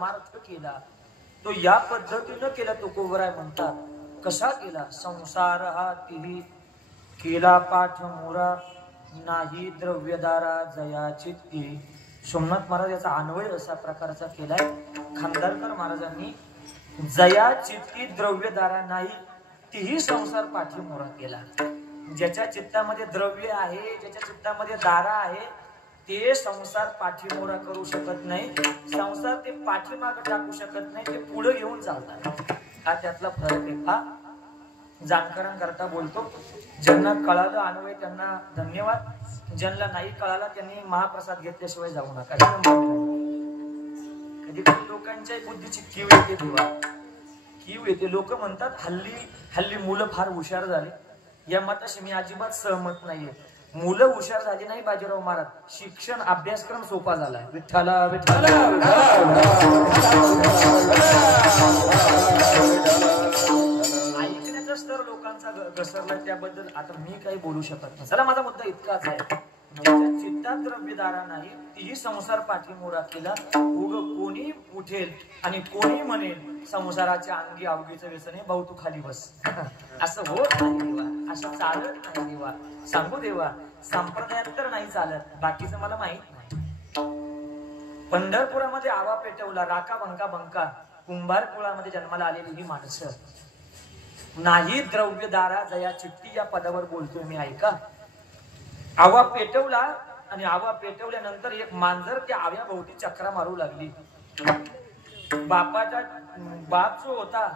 परमार्थ केला तो या पद्धतीनं केला. तुकोबराय म्हणतात कसा केला. संसार हा तिही केला पाठ मोरा नाही द्रव्यदारा जया चित्ती. सोमनाथ महाराज याचा अन्वय असा प्रकारचा केलाय. खांदारकर महाराजांनी जया चित्ती द्रव्यदारा नाही तीही संसार पाठीमोरा केला. ज्याच्या चित्तामध्ये द्रव्य आहे, ज्याच्या चित्तामध्ये दारा आहे, ते संसार पाठीमोरा करू शकत नाही. संसार ते पाठीमागे टाकू शकत नाही, ते पुढे घेऊन चालतात. हा त्यातला फरक आहे. हा जाणकारांकरता बोलतो. ज्यांना कळालं अन्वय त्यांना धन्यवाद. ज्यांना नाही कळाला त्यांनी महाप्रसाद घेतल्याशिवाय जाऊ नका. कधी कधी लोकांच्या बुद्धीची कीव येते देवा, कीव येते. लोक म्हणतात हल्ली मुलं फार हुशार झाले. या मताशी मी अजिबात सहमत नाहीये. मुलं हुशार झाली नाही बाजीराव महाराज, शिक्षण अभ्यासक्रम सोपा झालाय. विठ्ठला विठ्ठला ऐकण्याचा स्तर लोकांचा घसरला. त्याबद्दल आता मी काही बोलू शकत नाही. चला माझा मुद्दा इतकाच आहे. ज्याच्या चित्तात द्रव्यदारा नाही तीही संसार पाठीमोरा केला. उग कोणी उठेल आणि कोणी म्हणेल संसाराच्या अंगी अवघीचं व्यसन आहे, भाऊ तू खाली बस. असं होत नाही देवा, असं चालत नाही देवा. सांगू देवा, संप्रदायात तर नाही चालत, बाकीचं मला माहित नाही. पंढरपुरामध्ये आवा पेटवला, राका बंका बंका, कुंभार कुळामध्ये जन्माला आलेली ही माणसं. नाही द्रव्यदारा जया चित्ती या पदावर बोलतोय मी. ऐका, आवा पेटवला आणि आवा पेटवल्यानंतर एक मांजर त्या आव्याभोवती चक्रा मारू लागली. बाप जो होता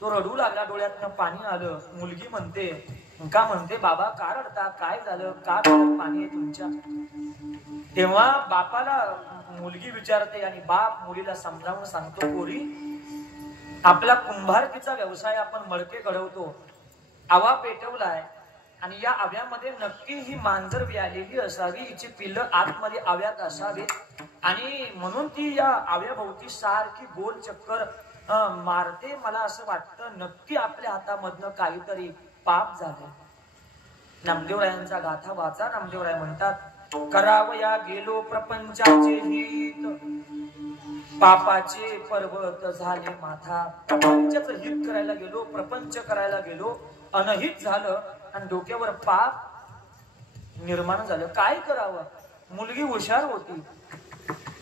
तो रडू लागला, डोळ्यातनं पाणी आलं. मुलगी म्हणते, का म्हणते बाबा का रडता, काय झालं, का पाणी आहे तुमच्या. तेव्हा बापाला मुलगी विचारते आणि बाप मुलीला समजावून सांगतो, पोरी आपला कुंभारकीचा व्यवसाय आपण मडके घडवतो, आवा पेटवलाय आणि या आव्यामध्ये नक्की ही मांजर व्यालेली असावी, हिची पिल्लं आतमध्ये आव्यात असावीत आणि म्हणून ती या आव्याभोवती सारखी गोल चक्कर मारते. मला असं वाटतं नक्की आपल्या हातामधनं काहीतरी पाप झाले. नामदेवरायांचा गाथा वाचा. नामदेवराय म्हणतात, करावया गेलो प्रपंचाचे हित, पापाचे पर्वत झाले माथा. प्रपंचाचं हित करायला गेलो, प्रपंच करायला गेलो, अनहित झालं आणि डोक्यावर पाप निर्माण झालं. काय करावं. मुलगी हुशार होती,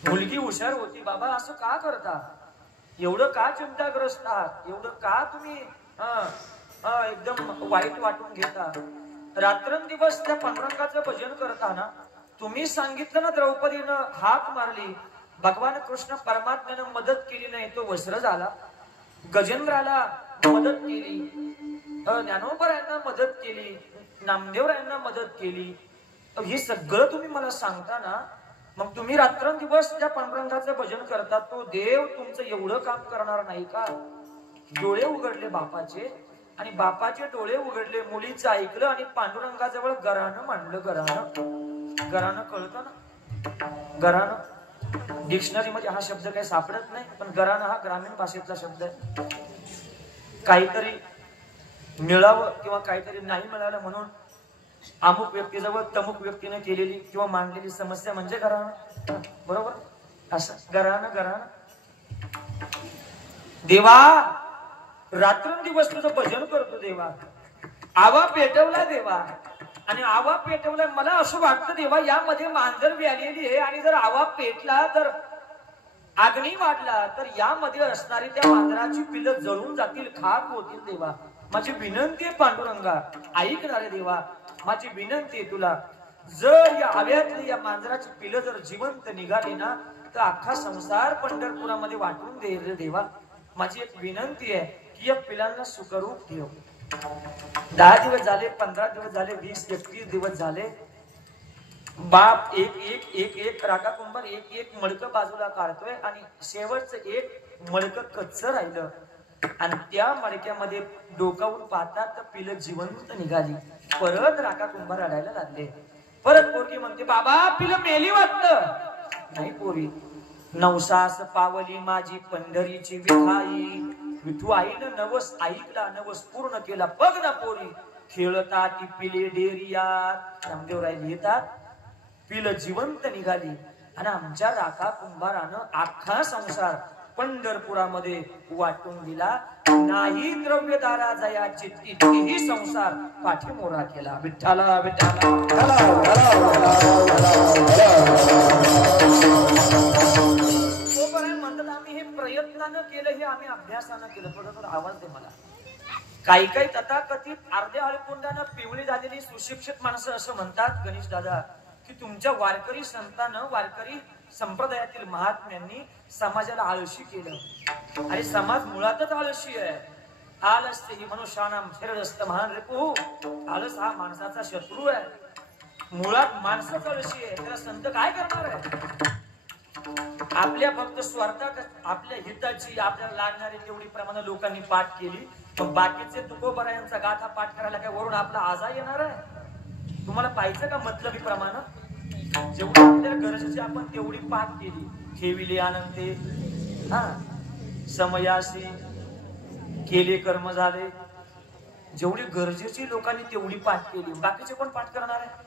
मुलगी हुशार होती. बाबा असं का करता, एवढं का चिंताग्रस्त आहात, एवढं का तुम्ही एकदम वाईट वाटून घेता. रात्रंदिवस त्या पांडुरंगाचं भजन करताना तुम्ही सांगितलं ना, द्रौपदीनं हाक मारली, भगवान कृष्ण परमात्म्यानं मदत केली नाही, तो वस्त्र झाला. गजेंद्राला मदत केली, ज्ञानोबरायांना मदत केली, नामदेवरायांना मदत केली. हे सगळं तुम्ही मला सांगता ना, मग तुम्ही रात्रंदिवस त्या पांडुरंगाचं भजन करता, तो देव तुमचं एवढं काम करणार नाही का. डोळे उघडले बापाचे आणि बापाचे डोळे उघडले, मुलीचं ऐकलं आणि पांडुरंगाजवळ गरानं मांडलं. गरानं कळतं ना, गरानं डिक्शनरी मध्ये हा शब्द काही सापडत नाही, पण गरानं हा ग्रामीण भाषेतला शब्द आहे. काहीतरी मिळावं किंवा काहीतरी नाही मिळालं म्हणून अमुक व्यक्तीजवळ तमुक व्यक्तीने केलेली किंवा मांडलेली समस्या म्हणजे गरानं. बरोबर, असं गरानं. देवा रात्रंदिवस तुझं भजन करतो देवा, आवा पेटवला देवा, आणि आवा पेटवला. मला असं वाटतं देवा यामध्ये मांजर व्यालेली आहे आणि जर आवा पेटला तर अग्नी वाढला तर यामध्ये असणारी त्या मांजराची पिल्लं जळून जातील, खाक होतील. देवा माझी विनंती आहे, पांडुरंगा ऐकणारे देवा माझी विनंती आहे तुला, जर या आव्यातली या मांजराची पिल्लं जर जिवंत निघाली ना तर अख्खा संसार पंढरपुरामध्ये वाटून दे रे देवा. माझी एक विनंती आहे की या पिलांना सुखरूप ठेव. 10 दिवस झाले, 15 दिवस झाले, 20-21 दिवस झाले. बाप एक राका कुंभार एक मडकं बाजूला काढतोय आणि शेवटचं एक मडकं कच्चं राहिलं आणि त्या मडक्यामध्ये डोकावून पाहतात तर पिलं जिवंत निघाली. परत राका कुंभार रडायला लागले. परत पोरगी म्हणते, बाबा पिलं मेली वाटतं. नाही पोरी, नवसास पावली माझी पंढरीची विठाई, विठू आईनं नवस ऐकला, नवस पूर्ण केला. बघ ना पोरी खेळता ती पिले डेरियात. नामदेवराय लिहितात, पिलं जिवंत निघाली आणि आमच्या राखा कुंभारानं अख्खा संसार पंढरपुरामध्ये वाटून दिला. नाही द्रव्यदारा जयाची तितकीही संसार पाठीमोरा केला. विठ्ठला विठ्ठला म्हणतात आम्ही हे प्रयत्नानं केलं, हे आम्ही अभ्यासानं केलं. थोडा आवाज दे मला. काही काही तथाकथित अर्ध्या हळकुंडानं पिवळी झालेली सुशिक्षित माणसं असं म्हणतात गणेश दादा की तुमच्या वारकरी संतानं, वारकरी संप्रदायातील महात्म्यांनी समाजाला आळशी केलं. अरे समाज मुळातच आळशी आहे. आलस्य ही मनुष्यानाम शरीरस्थ महान रिपू. आळस हा माणसाचा शत्रू आहे. मुळात माणसाच आळशी आहे. त्याला संत काय करणार आहे? आपल्या फक्त स्वार्थात, आपल्या हिताची, आपल्याला लागणारी तेवढी प्रमाणे लोकांनी पाठ केली. पण बाकीचे तुकोबरायांचा गाथा पाठ करायला काय वरून आपला आजा येणार आहे? तुम्हाला पाहिजे का मतलबी प्रमाण? जेवढी आपल्याला गरजेची आपण तेवढी पाठ केली. ठेविले आनंदे हा समयासी केले कर्म झाले. जेवढी गरजेची लोकांनी तेवढी पाठ केली. बाकीचे कोण पाठ करणार आहे?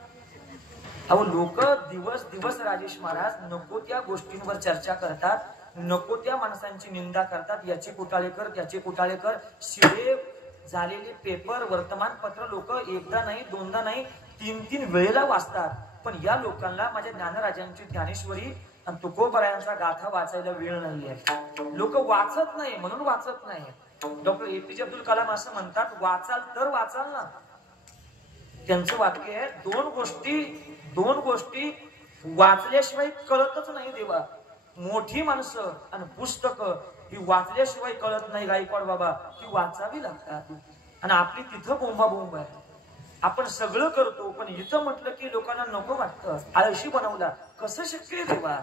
अहो लोक दिवस दिवस राजेश महाराज नको त्या गोष्टींवर चर्चा करतात, नको त्या माणसांची निंदा करतात. याचे कुटाळे कर, त्याचे कुटाळे कर. शिळे झालेले पेपर, वर्तमानपत्र लोक एकदा नाही, दोनदा नाही, 3-3 वेळेला वाचतात. पण या लोकांना माझ्या ज्ञानराजांची ज्ञानेश्वरी आणि तुकोबरायांचा गाथा वाचायला वेळ नाहीये. लोक वाचत नाही म्हणून वाचत नाही. डॉक्टर APJ अब्दुल कलाम असं म्हणतात, वाचाल तर वाचाल ना. त्यांचं वाक्य आहे, दोन गोष्टी वाचल्याशिवाय कळतच नाही देवा. मोठी माणसं आणि पुस्तकं ही वाचल्याशिवाय कळत नाही गायकवाड बाबा. ती वाचावी लागतात. आणि आपली तिथं बोंबाबोंब आहे. आपण सगळं करतो पण इथं म्हटलं की लोकांना नको वाटतं, आळशी बनवला. कसं शक्य आहे देवा?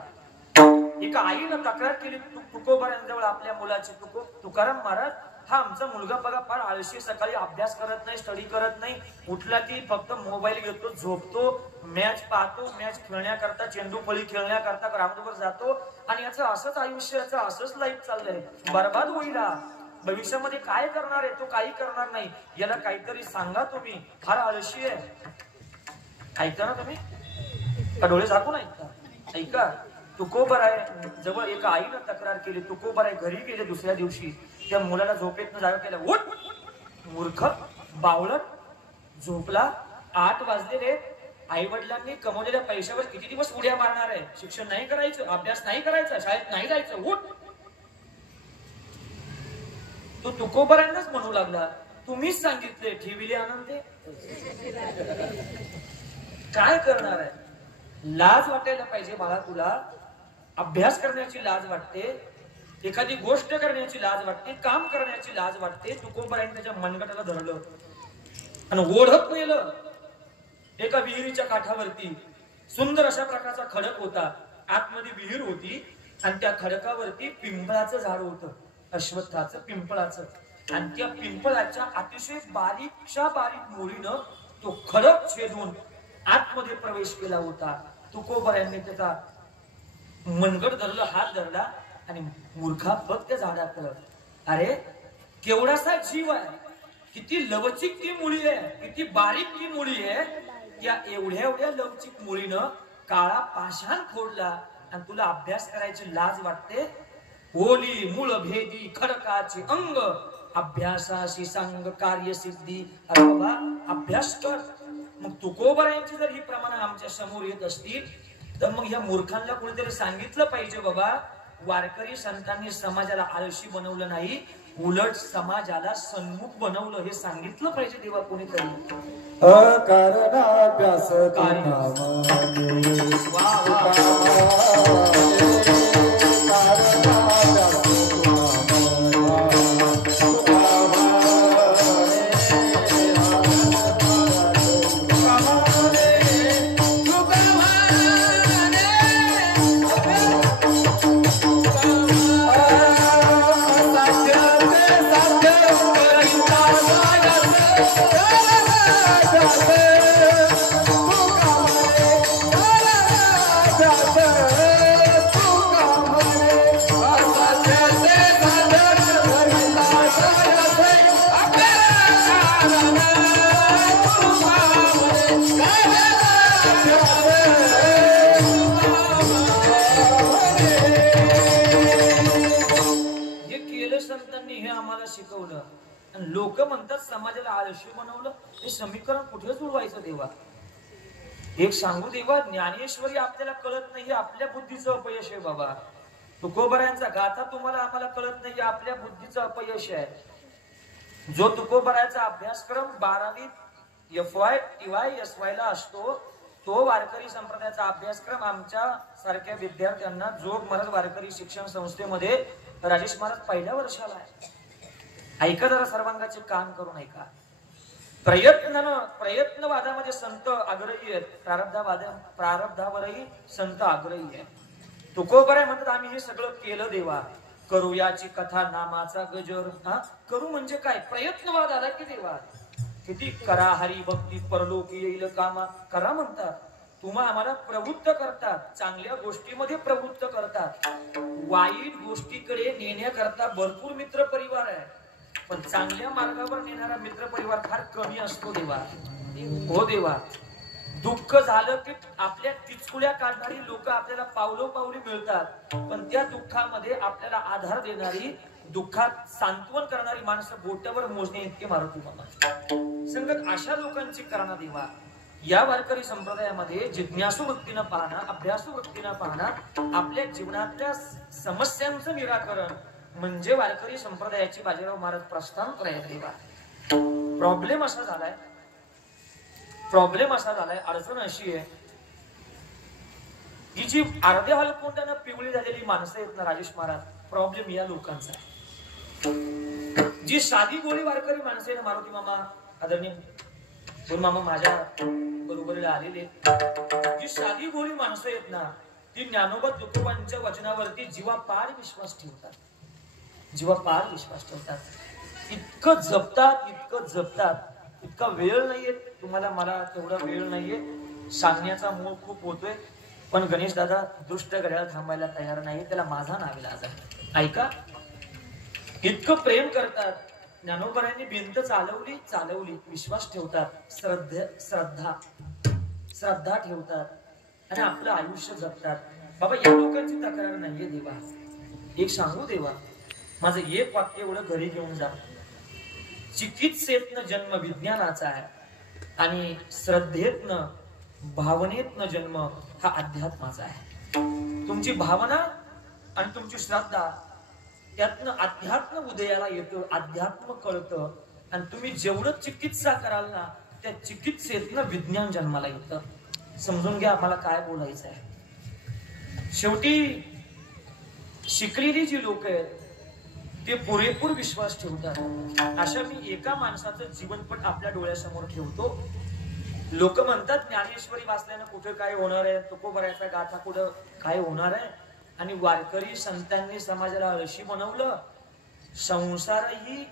एका आईनं तक्रार केली तुकोबरांजवळ आपल्या मुलाची. तुकाराम महाराज हा आमचा मुलगा बघा फार आळशी, सकाळी अभ्यास करत नाही, स्टडी करत नाही, उठला की फक्त मोबाईल घेतो, झोपतो, मॅच पाहतो, मॅच खेळण्याकरता, चेंडू फळी खेळण्याकरता ग्राउंडवर जातो. आणि याचं असंच आयुष्य, याचं असंच लाईफ चाललंय, बरबाद होईल. भविष्यामध्ये काय करणार आहे? तो काही करणार नाही. याला काहीतरी सांगा तुम्ही, फार आळशी आहे. ऐका ना तुम्ही, का डोळे झाकून ऐकता? ऐका. तुकोबराय जवळ एका आईनं तक्रार केली. तुकोबराय घरी गेले. दुसऱ्या दिवशी त्या मुलाला झोपेतनं जागा केला. उठ मूर्ख बावळट, झोपला. 8 वाजलेले. आई वडिलांनी कमवलेल्या पैशावर किती दिवस उड्या मारणार आहे? शिक्षण नाही करायचं, अभ्यास नाही करायचा, शाळेत नाही जायचं, उठ. तो तुकोबरांनाच म्हणू लागला, तुम्हीच सांगितले ठेविले आनंदे. काय करणार आहे? लाज वाटायला पाहिजे बाळा तुला. अभ्यास करण्याची लाज वाटते, एखादी गोष्ट करण्याची लाज वाटते, काम करण्याची लाज वाटते. तुकोबरांनी त्याच्या मनगटाला धरलं आणि ओढत नेलं एका विहिरीच्या काठावरती. सुंदर अशा प्रकारचा खडक होता. आतमध्ये विहीर होती आणि त्या खडकावरती पिंपळाचं झाड होतं, अश्वत्थाचं, पिंपळाचं. आणि त्या पिंपळाच्या अतिशय बारीकशा बारीक मुळीनं तो खडक छेदून आतमध्ये प्रवेश केला होता. तुकोबरांनी त्याचा मनगट धरलं, हात धरला आणि मूर्खा बघ त्या झाडाकडं. अरे केवढासा जीव आहे, किती लवचिक ती मुळी आहे, किती बारीक ती मुळी आहे. या एवढ्या एवढ्या लवचिक मुळीनं काळा पाषाण फोडला आणि तुला अभ्यास करायची लाज वाटते? ओली मूळ भेदी खडकाचे अंग, अभ्यासाशी सांग कार्य सिद्धी. अरे बाबा अभ्यास कर. मग तुकोबरायांची जर ही प्रमाण आमच्या समोर येत असतील तर मग या मूर्खांना कोणीतरी सांगितलं पाहिजे बाबा, वारकरी संतांनी समाजाला आळशी बनवलं नाही, उलट समाजाला सन्मुख बनवलं, हे सांगितलं पाहिजे देवा कोणीतरी. अकारणाभ्यास संतांनी हे आम्हाला शिकवलं आणि लोक म्हणतात समाजाला आळशी बनवलं. हे समीकरण कुठे जुळवायचं देवा? एक सांगू देवा, ज्ञानेश्वरी आपल्याला कळत नाही, आपल्या बुद्धीचं अपयश आहे बाबा. तुकोबरायांचा गाथा तुम्हाला आम्हाला कळत नाही, आपल्या बुद्धीचं अपयश आहे. जो तुकोबरायाचा अभ्यासक्रम 12वीत FY TY SY ला असतो, तो वारकरी संप्रदायाचा अभ्यासक्रम आमच्या सारख्या विद्यार्थ्यांना जोग महाराज वारकरी शिक्षण संस्थेमध्ये राजेश महाराज पहिल्या वर्षाला आहे. ऐका जरा, सर्वांगाचे कान करून ऐका. प्रयत्नवादामध्ये संत आग्रही आहेत, प्रारब्धावरही संत आग्रही आहेत. तुकोबराय म्हणतात आम्ही हे सगळं केलं देवा, करूयाची कथा नामाचा गजर. करू म्हणजे काय? प्रयत्नवाद आला की देवा, किती करा हरी भक्ती परलोकी येईल कामा. करा म्हणतात, तुम्हा आम्हाला प्रवृत्त करतात, चांगल्या गोष्टीमध्ये प्रवृत्त करतात. वाईट गोष्टीकडे नेण्याकरता भरपूर मित्र परिवार आहे, पण चांगल्या मार्गावर नेणारा मित्र परिवार फार कमी असतो देवा. हो देवा, दुःख झालं की आपल्या टिचकुल्या काढणारी लोक आपल्याला पावलोपावली मिळतात, पण त्या दुःखामध्ये आपल्याला आधार देणारी, दुःखात सांत्वन करणारी माणसं बोटावर मोजणे इतके मारुती मामा संगत. अशा लोकांची करणा देवा. या वारकरी संप्रदायामध्ये जिज्ञासू वृत्तीनं पाहणं, अभ्यासू वृत्तीनं पाहणं, आपल्या जीवनातल्या समस्यांचं निराकरण म्हणजे वारकरी संप्रदायाची बाजीराव महाराज प्रस्थान करायला देवा. प्रॉब्लेम असा झालाय, अडचण अशी आहे की जी अर्ध्या हलकोंडानं पिवळी झालेली माणसं आहेत ना राजेश महाराज, प्रॉब्लेम या लोकांचा आहे. जी साधी गोळी वारकरी माणसं आहे ना मारुती मामा, आदरणीय दोन मामा माझ्या बरोबरीला आलेले, जी साधी गोळी माणसं आहेत ना, ती ज्ञानोबा तुकोबांच्या वचनावरती जीवापाड विश्वास ठेवतात. इतकं जपतात, इतका वेळ नाहीये तुम्हाला, मला तेवढा वेळ नाहीये, सांगण्याचा मोह खूप होतोय. पण गणेश दादा दुष्ट घड्याळ थांबायला तयार नाही, त्याला माझा नाविलाज आहे. ऐका, इतकं प्रेम करतात. ज्ञानोबरायांनी भिंत चालवली, विश्वास ठेवतात, श्रद्धा ठेवतात आणि आपलं आयुष्य जगतात. बाबा या लोकांची तक्रार नाहीये देवा. एक सांगू देवा, माझं एक वाक्य एवढं घरी घेऊन जा. चिकित्सेतनं जन्म विज्ञानाचा आहे आणि श्रद्धेतनं भावनेतनं जन्म हा अध्यात्माचा आहे. तुमची भावना आणि तुमची श्रद्धा त्यातनं अध्यात्म उदयाला येतं, अध्यात्म कळतं आणि तुम्ही जेवढं चिकित्सा कराल ना, त्या चिकित्सेतनं विज्ञान जन्माला येतं. समजून घ्या मला काय बोलायचं आहे. शेवटी शिकलेली जी लोक आहेत ते पुरेपूर विश्वास ठेवतात. अशा मी एका माणसाचं जीवनपट आपल्या डोळ्यासमोर ठेवतो. लोक म्हणतात ज्ञानेश्वरी वाचल्यानं कुठे काय होणार आहे, तुकोबरायाचा गाथा कुठं काय होणार आहे, आणि वारकरी संतांनी समाजाला आळशी बनवलं.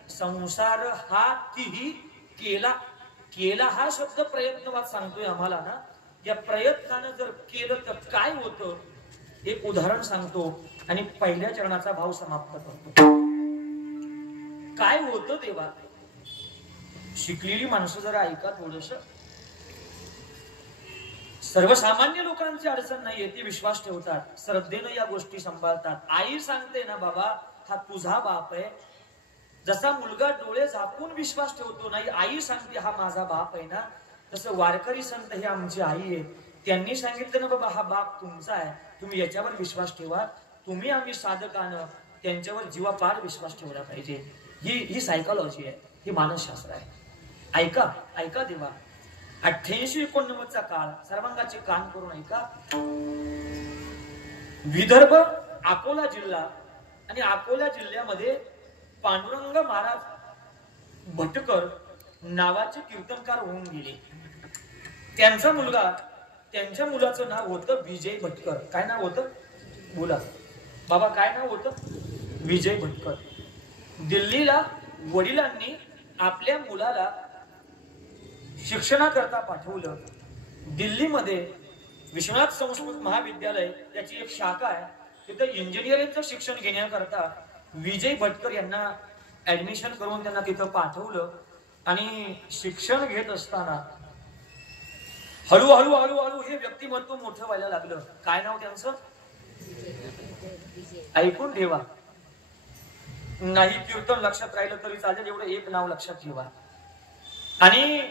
संसार हा तीही केला हा शब्द प्रयत्नवाद सांगतोय आम्हाला ना. या प्रयत्नानं जर केलं तर काय होतं एक उदाहरण सांगतो आणि पहिल्या चरणाचा भाव समाप्त करतो. काय होतं देवा, शिकलेली माणसं जरा ऐका थोडस. सर्वसामान्य लोकांची अडचण नाहीये, ती विश्वास ठेवतात, श्रद्धेनं या गोष्टी सांभाळतात. आई सांगते ना बाबा हा तुझा बाप आहे, जसा मुलगा डोळे झाकून विश्वास ठेवतो नाही, आई सांगते हा माझा बाप आहे ना, तसं वारकरी संत हे आमची आई आहे. त्यांनी सांगितलं ना बाबा हा बाप तुमचा आहे, तुम्ही याच्यावर विश्वास ठेवा. तुम्ही आम्ही साधकानं त्यांच्यावर जीवापाड विश्वास ठेवला पाहिजे. ही सायकॉलॉजी आहे, ही मानसशास्त्र आहे. ऐका देवा. 88-89 काळ, सर्वांगाचे कान करून ऐका. विदर्भ अकोला जिल्हा आणि अकोला जिल्ह्यामध्ये पांडुरंग महाराज भटकर नावाचे कीर्तनकार होऊन गेले. त्यांच्या मुलाचं नाव होतं विजय भटकर. काय नाव होतं बोला बाबा, काय नाव होतं? विजय भटकर. दिल्लीला वडिलांनी आपल्या मुलाला शिक्षणाकरता पाठवलं. दिल्लीमध्ये विश्वनाथ संस्कृत महाविद्यालय त्याची एक शाखा आहे, तिथे इंजिनिअरिंगचं शिक्षण घेण्याकरता विजय भटकर यांना ऍडमिशन करून त्यांना तिथं पाठवलं. आणि शिक्षण घेत असताना हळूहळू हे व्यक्तिमत्व मोठं व्हायला लागलं. काय नाव त्यांचं? ऐकून ठेवा. नाही कीर्तन लक्षात राहिलं तरी चालेल, एवढं एक नाव लक्षात ठेवा. आणि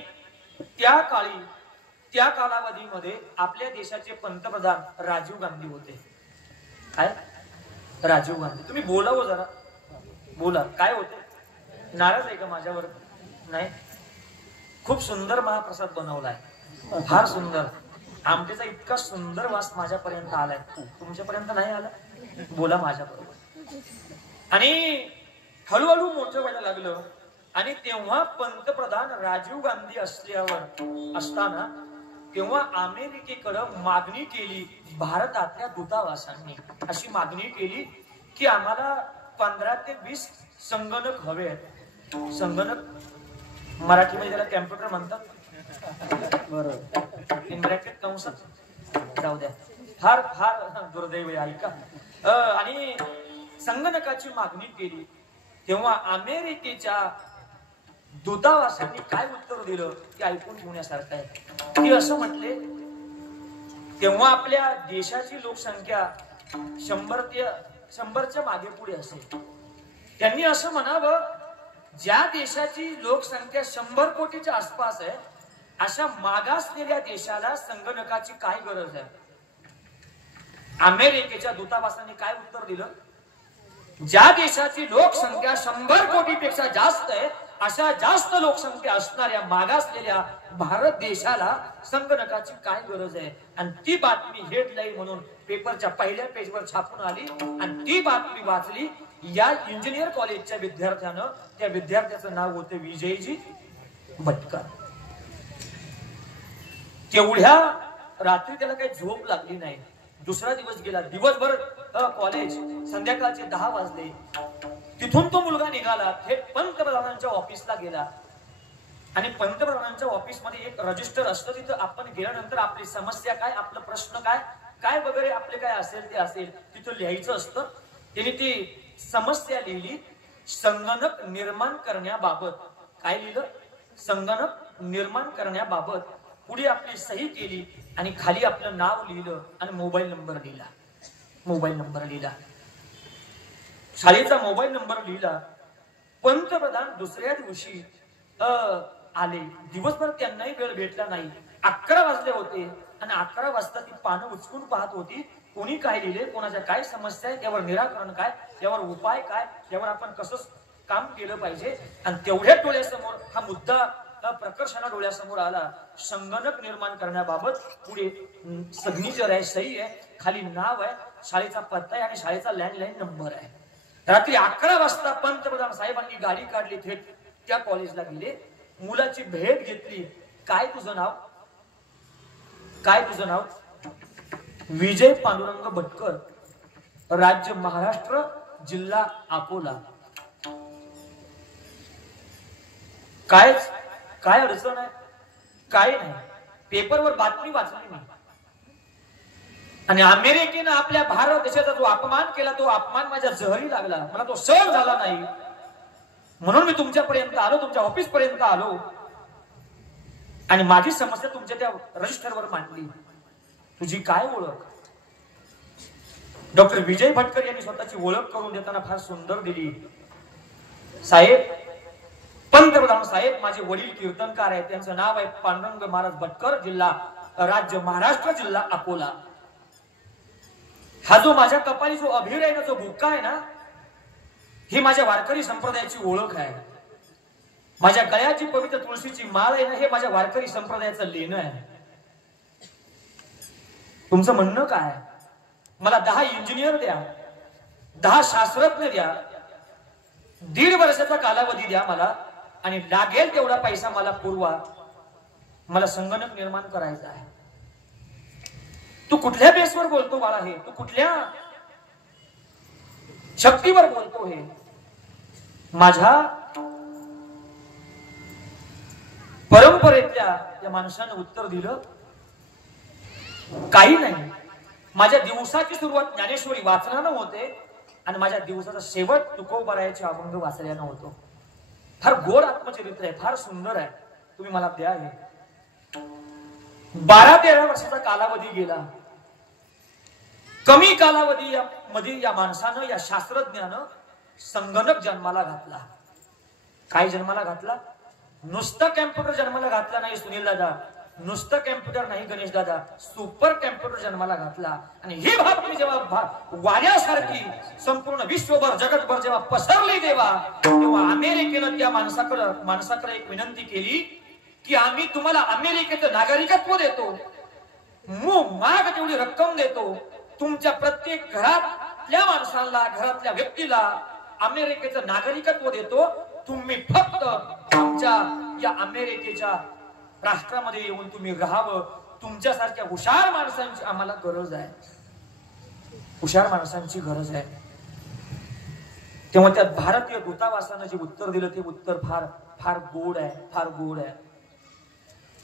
त्या काळी त्या कालावधीमध्ये आपल्या देशाचे पंतप्रधान राजीव गांधी होते. काय? राजीव गांधी. तुम्ही बोलावं जरा, बोला. काय होते? नाराज आहे का माझ्यावर? नाही. खूप सुंदर महाप्रसाद बनवलाय, फार सुंदर. आमटीचा इतका सुंदर वास माझ्यापर्यंत आलाय, तुमच्यापर्यंत नाही आला? बोला माझ्याबरोबर. आणि हळूहळू मोठं व्हायला लागलं. आणि तेव्हा पंतप्रधान राजीव गांधी असताना तेव्हा अमेरिकेकडं मागणी केली भारतातल्या दूतावासांनी. अशी मागणी केली की आम्हाला 15 ते 20 संगणक हवे आहेत. संगणक मराठीमध्ये त्याला कॅम्प्युटर म्हणतात, बरोबर, इन ब्रॅकेट कंसात, जाऊ द्या. फार फार दुर्दैव आहे, ऐका. आणि संगणकाची मागणी केली. तेव्हा अमेरिकेच्या दूतावासांनी काय उत्तर दिलं की ऐकून घेण्यासारखं आहे. की असं म्हटले, तेव्हा आपल्या देशाची लोकसंख्या 100च्या मागे पुढे असेल. त्यांनी असं म्हणावं, ज्या देशाची लोकसंख्या 100 कोटीच्या आसपास आहे अशा मागासलेल्या देशाला संगणकाची काय गरज आहे. अमेरिकेच्या दूतावासाने काय उत्तर दिलं, ज्या देशाची लोकसंख्या 100 कोटीपेक्षा जास्त आहे अशा जास्त लोकसंख्या असणाऱ्या मागासलेल्या भारत देशाला संगणकाची काय गरज आहे. आणि ती बातमी हेडलाईन म्हणून पेपरच्या पहिल्या पेजवर छापून आली. आणि ती बातमी वाचली या इंजिनियर कॉलेजच्या विद्यार्थ्यानं. त्या विद्यार्थ्याचं नाव होतं विजयजी भटकर. तेवढ्या रात्री त्याला काही झोप लागली नाही. दुसरा दिवस गेला, दिवसभर कॉलेज, संध्याकाळचे 10 वाजले. तिथून तो मुलगा निघाला, थेट पंतप्रधानांच्या ऑफिसला गेला. आणि पंतप्रधानांच्या ऑफिसमध्ये एक रजिस्टर असतं, तिथं आपण गेल्यानंतर आपली समस्या काय, आपला प्रश्न काय काय वगैरे आपले काय असेल ते असेल तिथं लिहायचं असतं. त्याने ती समस्या लिहिली, संगणक निर्माण करण्याबाबत. काय लिहिलं? संगणक निर्माण करण्याबाबत. पुढे आपली सही केली आणि खाली आपलं नाव लिहिलं आणि मोबाईल नंबर लिहिला. मोबाईल नंबर लिहिला, शाळेचा मोबाईल नंबर लिहिला. पंतप्रधान दुसऱ्या दिवशी आले. दिवसभर त्यांनाही वेळ भेटला नाही. 11 वाजले होते आणि 11 वाजता ती पानं उचकून पाहत होती. कोणी काय लिहिले, कोणाच्या काय समस्या आहे, त्यावर निराकरण काय, त्यावर उपाय काय, त्यावर आपण कसं काम केलं पाहिजे. आणि तेवढ्या डोळ्यासमोर हा मुद्दा प्रकर्षाने डोळ्यासमोर आला. संगणक निर्माण करण्याबाबत. पुढे सिग्नेचर आहे, सही आहे, खाली नाव आहे, शाळेचा पत्ता आहे आणि शाळेचा लँडलाईन नंबर आहे. रात्री 11 वाजता पंतप्रधान साहेबांनी गाडी काढली, थेट त्या कॉलेजला गेले. मुलाची भेट घेतली. काय तुझं नाव? काय तुझं नाव? विजय पांडुरंग भटकर, राज्य महाराष्ट्र, जिल्हा अकोला. काय अडचण आहे? काय नाही. पेपरवर बातमी वाचली नाही. आणि अमेरिकेनं आपल्या भारत देशाचा जो अपमान केला, तो अपमान माझ्या जहरी लागला. मला तो सहन झाला नाही. म्हणून मी तुमच्यापर्यंत आलो, तुमच्या ऑफिस पर्यंत आलो आणि माझी समस्या तुमच्या त्या रजिस्टरवर मांडली. तुझी काय ओळख? डॉक्टर विजय भटकर यांनी स्वतःची ओळख करून देताना फार सुंदर दिली. साहेब, पंतप्रधान साहेब, माझे वडील कीर्तनकार आहेत, त्यांचं नाव आहे पांडुरंग महाराज भटकर, जिल्हा राज्य महाराष्ट्र, जिल्हा अकोला. हा जो माझ्या कपाळी जो अभिर आहे ना, जो बुक्का आहे ना, ही माझ्या वारकरी संप्रदायाची ओळख आहे. माझ्या गळ्याची पवित्र तुळशीची माळ आहे ना, हे माझ्या वारकरी संप्रदायाचं लेणं आहे. तुमचं म्हणणं काय? मला 10 इंजिनियर द्या, 10 शास्त्रज्ञ द्या, 1.5 वर्षाचा कालावधी द्या मला, आणि लागेल तेवढा पैसा मला पुरवा. मला संगणक निर्माण करायचा आहे. तू कुठल्या बेसवर बोलतो बाळा? हे तू कुठल्या शक्तीवर बोलतो? हे माझ्या परंपरेतल्या त्या माणसानं उत्तर दिलं, काही नाही. माझ्या दिवसाची सुरुवात ज्ञानेश्वरी वाचनानं होते आणि माझ्या दिवसाचा शेवट तुकोबारायाचे अभंग वाचल्यानं होतो. फार गोड आत्मचरित्र आहे, फार सुंदर आहे. तुम्ही मला द्या. हे 12-13 वर्षाचा कालावधी गेला. कमी कालावधी मध्ये या माणसानं, या शास्त्रज्ञानं संगणक जन्माला घातला. काय जन्माला घातला? नुसतं कॅम्प्युटर जन्माला घातला नाही सुनील दादा, नुसतं कॅम्प्युटर नाही गणेश दादा, सुपर कॅम्प्युटर जन्माला घातला. आणि ही बातमी जेव्हा वाऱ्यासारखी संपूर्ण विश्वभर जगतभर जेव्हा पसरली तेव्हा अमेरिकेनं त्या माणसाकडे एक विनंती केली की आम्ही तुम्हाला अमेरिकेचं नागरिकत्व देतो, माग तेवढी रक्कम देतो, तुमच्या प्रत्येक घरातल्या माणसाला, घरातल्या व्यक्तीला अमेरिकेचं नागरिकत्व देतो, तुम्ही फक्त आमच्या या अमेरिकेच्या राष्ट्रामध्ये येऊन तुम्ही राहावं. तुमच्यासारख्या हुशार माणसांची आम्हाला गरज आहे, हुशार माणसांची गरज आहे. तेव्हा त्या भारतीय दूतावासानं जे उत्तर दिलं ते उत्तर फार फार गोड आहे, फार गोड आहे.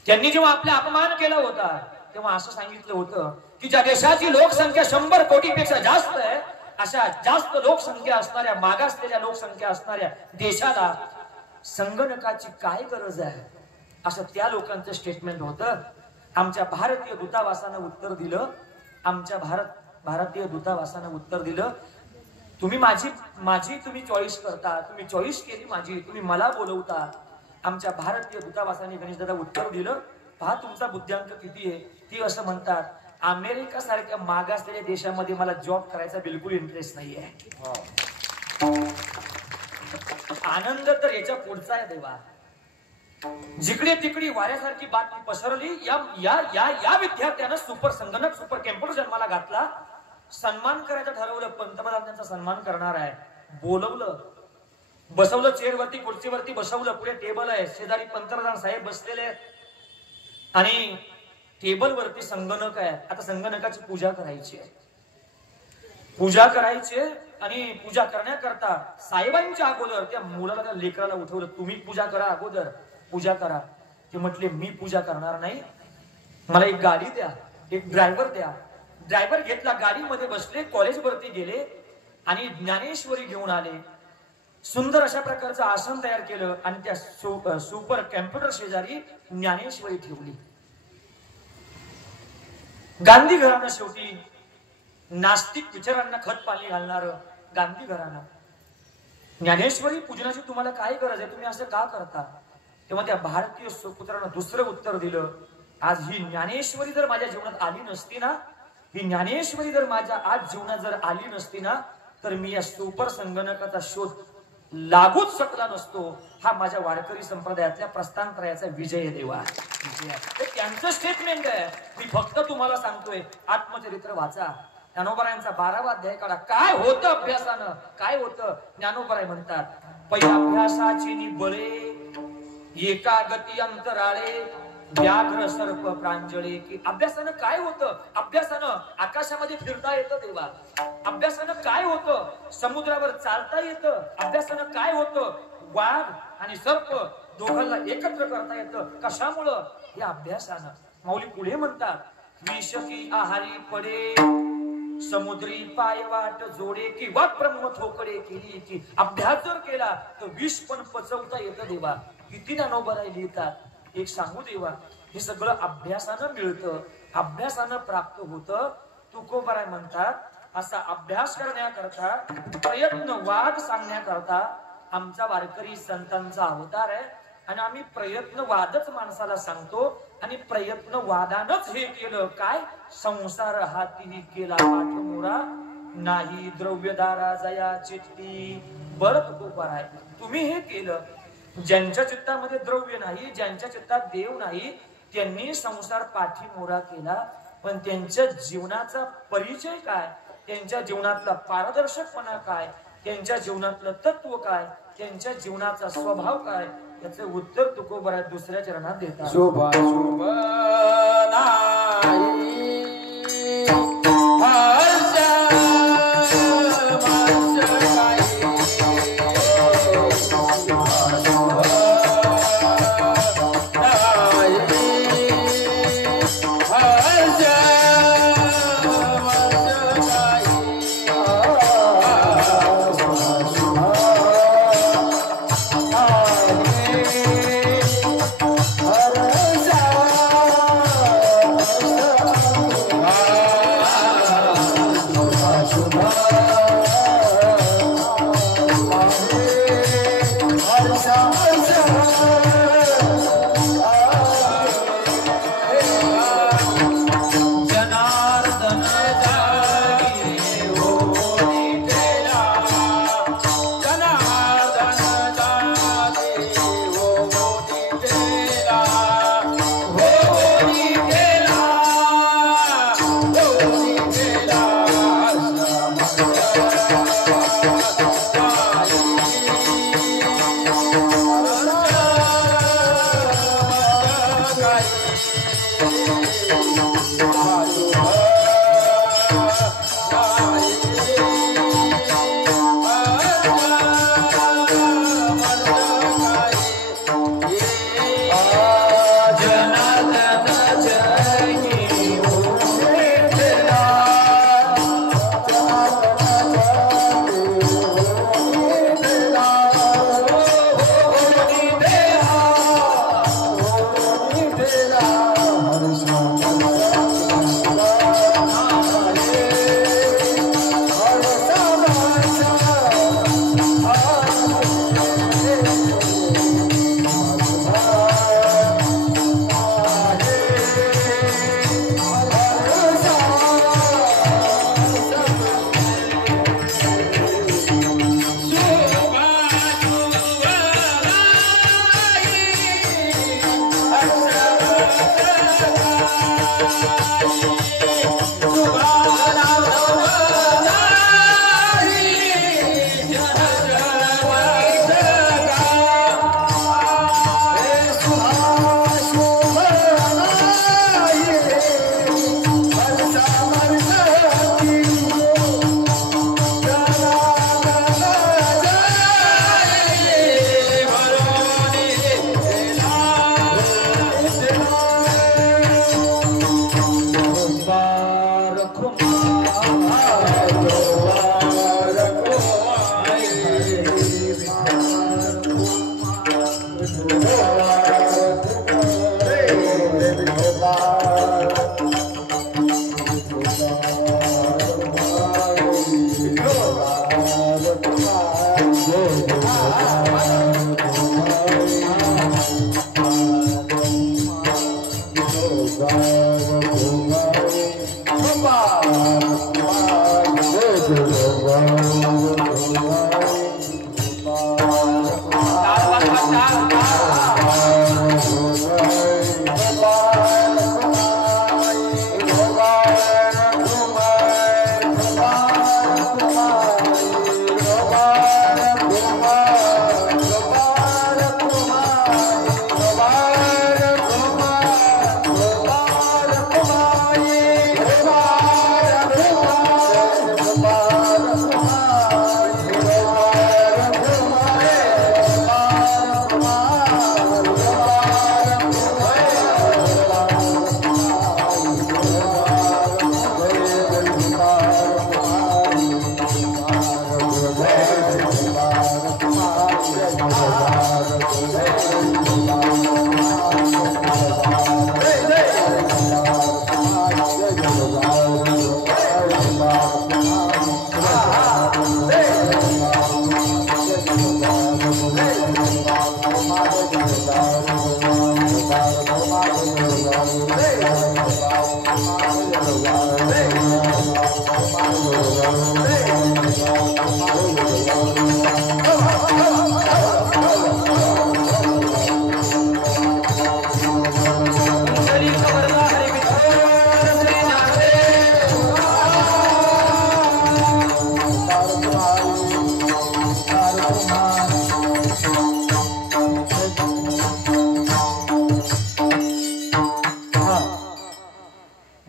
त्यांनी जेव्हा आपला अपमान केला होता तेव्हा असं सांगितलं होतं की ज्या देशाची लोकसंख्या 100 कोटीपेक्षा जास्त आहे, अशा जास्त लोकसंख्या असणाऱ्या, मागासलेल्या लोकसंख्या असणाऱ्या देशाला संगणकाची काय गरज आहे, असं त्या लोकांचं स्टेटमेंट होतं. आमच्या भारतीय दूतावासानं उत्तर दिलं, आमच्या भारतीय दूतावासानं उत्तर दिलं, तुम्ही माझी तुम्ही चॉईस करता, तुम्ही चॉईस केली माझी, तुम्ही मला बोलवता. आमच्या भारतीय दूतावासाने गणेश दादा उत्तर दिलं, पहा तुमचा बुद्ध्यांक किती आहे. ती असं म्हणतात, अमेरिका सारख्या मागासलेल्या देशामध्ये मला जॉब करायचा बिलकुल इंटरेस्ट नाहीये. आनंद तर याच्या पुढचा आहे देवा. जिकडे तिकडे वाऱ्यासारखी बातमी पसरली. या विद्यार्थ्यानं सुपर संगणक, सुपर कॅम्प्युटर जन्माला घातला. सन्मान करायचं ठरवलं, पंतप्रधान त्यांचा सन्मान करणार आहे. बोलवलं, बसवलं चेअरवरती, खुर्चीवरती बसवलं. पुढे टेबल आहे, शेजारी पंतप्रधान साहेब बसलेले आहेत आणि टेबल वरती संगणक आहे. आता संगणकाची पूजा करायची आहे, पूजा करायची आणि पूजा करण्याकरता साहेबांच्या अगोदर त्या मुलाला, त्या लेकराला उठवलं, तुम्ही पूजा करा, अगोदर पूजा करा. ते म्हटले मी पूजा करणार नाही, मला एक गाडी द्या, एक ड्रायव्हर द्या. ड्रायव्हर घेतला, गाडीमध्ये बसले, कॉलेजवरती गेले आणि ज्ञानेश्वरी घेऊन आले. सुंदर अशा प्रकारचं आसन तयार केलं आणि त्या सुपर कॅम्प्युटर शेजारी ज्ञानेश्वरी ठेवली. गांधी घराणं शेवटी नास्तिक विचारांना खत पाणी घालणार गांधी घराणं. ज्ञानेश्वरी पूजनाची तुम्हाला काय गरज आहे, तुम्ही असं का करता? तेव्हा त्या भारतीय सुपुत्रानं दुसरं उत्तर दिलं, आज ही ज्ञानेश्वरी जर माझ्या जीवनात आली नसती ना, ही ज्ञानेश्वरी जर माझ्या आज जीवनात जर आली नसती ना, तर मी या सुपर संगणकाचा शोध लागूच शकला नसतो. हा माझ्या वारकरी संप्रदायातल्या प्रस्थानत्रयाचा विजय देवा. त्यांचं स्टेटमेंट आहे. मी फक्त तुम्हाला सांगतोय, आत्मचरित्र वाचा, ज्ञानोबरायांचा 12वा अध्याय काढा. काय होतं अभ्यासानं, काय होतं? ज्ञानोबराय म्हणतात, पै अभ्यासाची निबळे, एका गती अंतराळे, व्याघ्र सर्प प्रांजळे. की अभ्यासानं काय होतं? अभ्यासानं आकाशामध्ये फिरता येतं देवा. अभ्यासानं काय होतं? समुद्रावर चालता येतं. अभ्यासानं काय होतं? वाघ आणि सर्प दोघांना एकत्र करता येतं. कशामुळं? या अभ्यासानं. माऊली पुढे म्हणतात, विष की आहारी पडे, समुद्री पाय वाट जोडे, किंवा ब्रह्म ठोकडे केली. की अभ्यास जर केला तर विष पण पचवता येतं देवा. किती ज्ञानोबराय लिहितात. एक सांगू देवा, हे सगळं अभ्यासानं मिळतं, अभ्यासानं प्राप्त होतं. तुकोबराय म्हणतात, असा अभ्यास करण्याकरता, प्रयत्नवाद सांगण्याकरता आमचा वारकरी संतांचा अवतार आहे. आणि आम्ही प्रयत्नवादच माणसाला सांगतो आणि प्रयत्नवादानच हे केलं. काय? संसार हाती केला पाठमोरा, नाही द्रव्यदारा जया चित्ती. बरं तुकोबराय, तुम्ही हे केलं. ज्यांच्या चित्तामध्ये द्रव्य नाही, ज्यांच्या चित्तात देव नाही, त्यांनी संसार पाठीमोरा केला. पण त्यांच्या जीवनाचा परिचय काय, त्यांच्या जीवनातला पारदर्शकपणा काय, त्यांच्या जीवनातलं तत्व काय, त्यांच्या जीवनाचा स्वभाव काय, याचं उत्तर तुकोबराय दुसऱ्या चरणात देतात. शोभा शोभ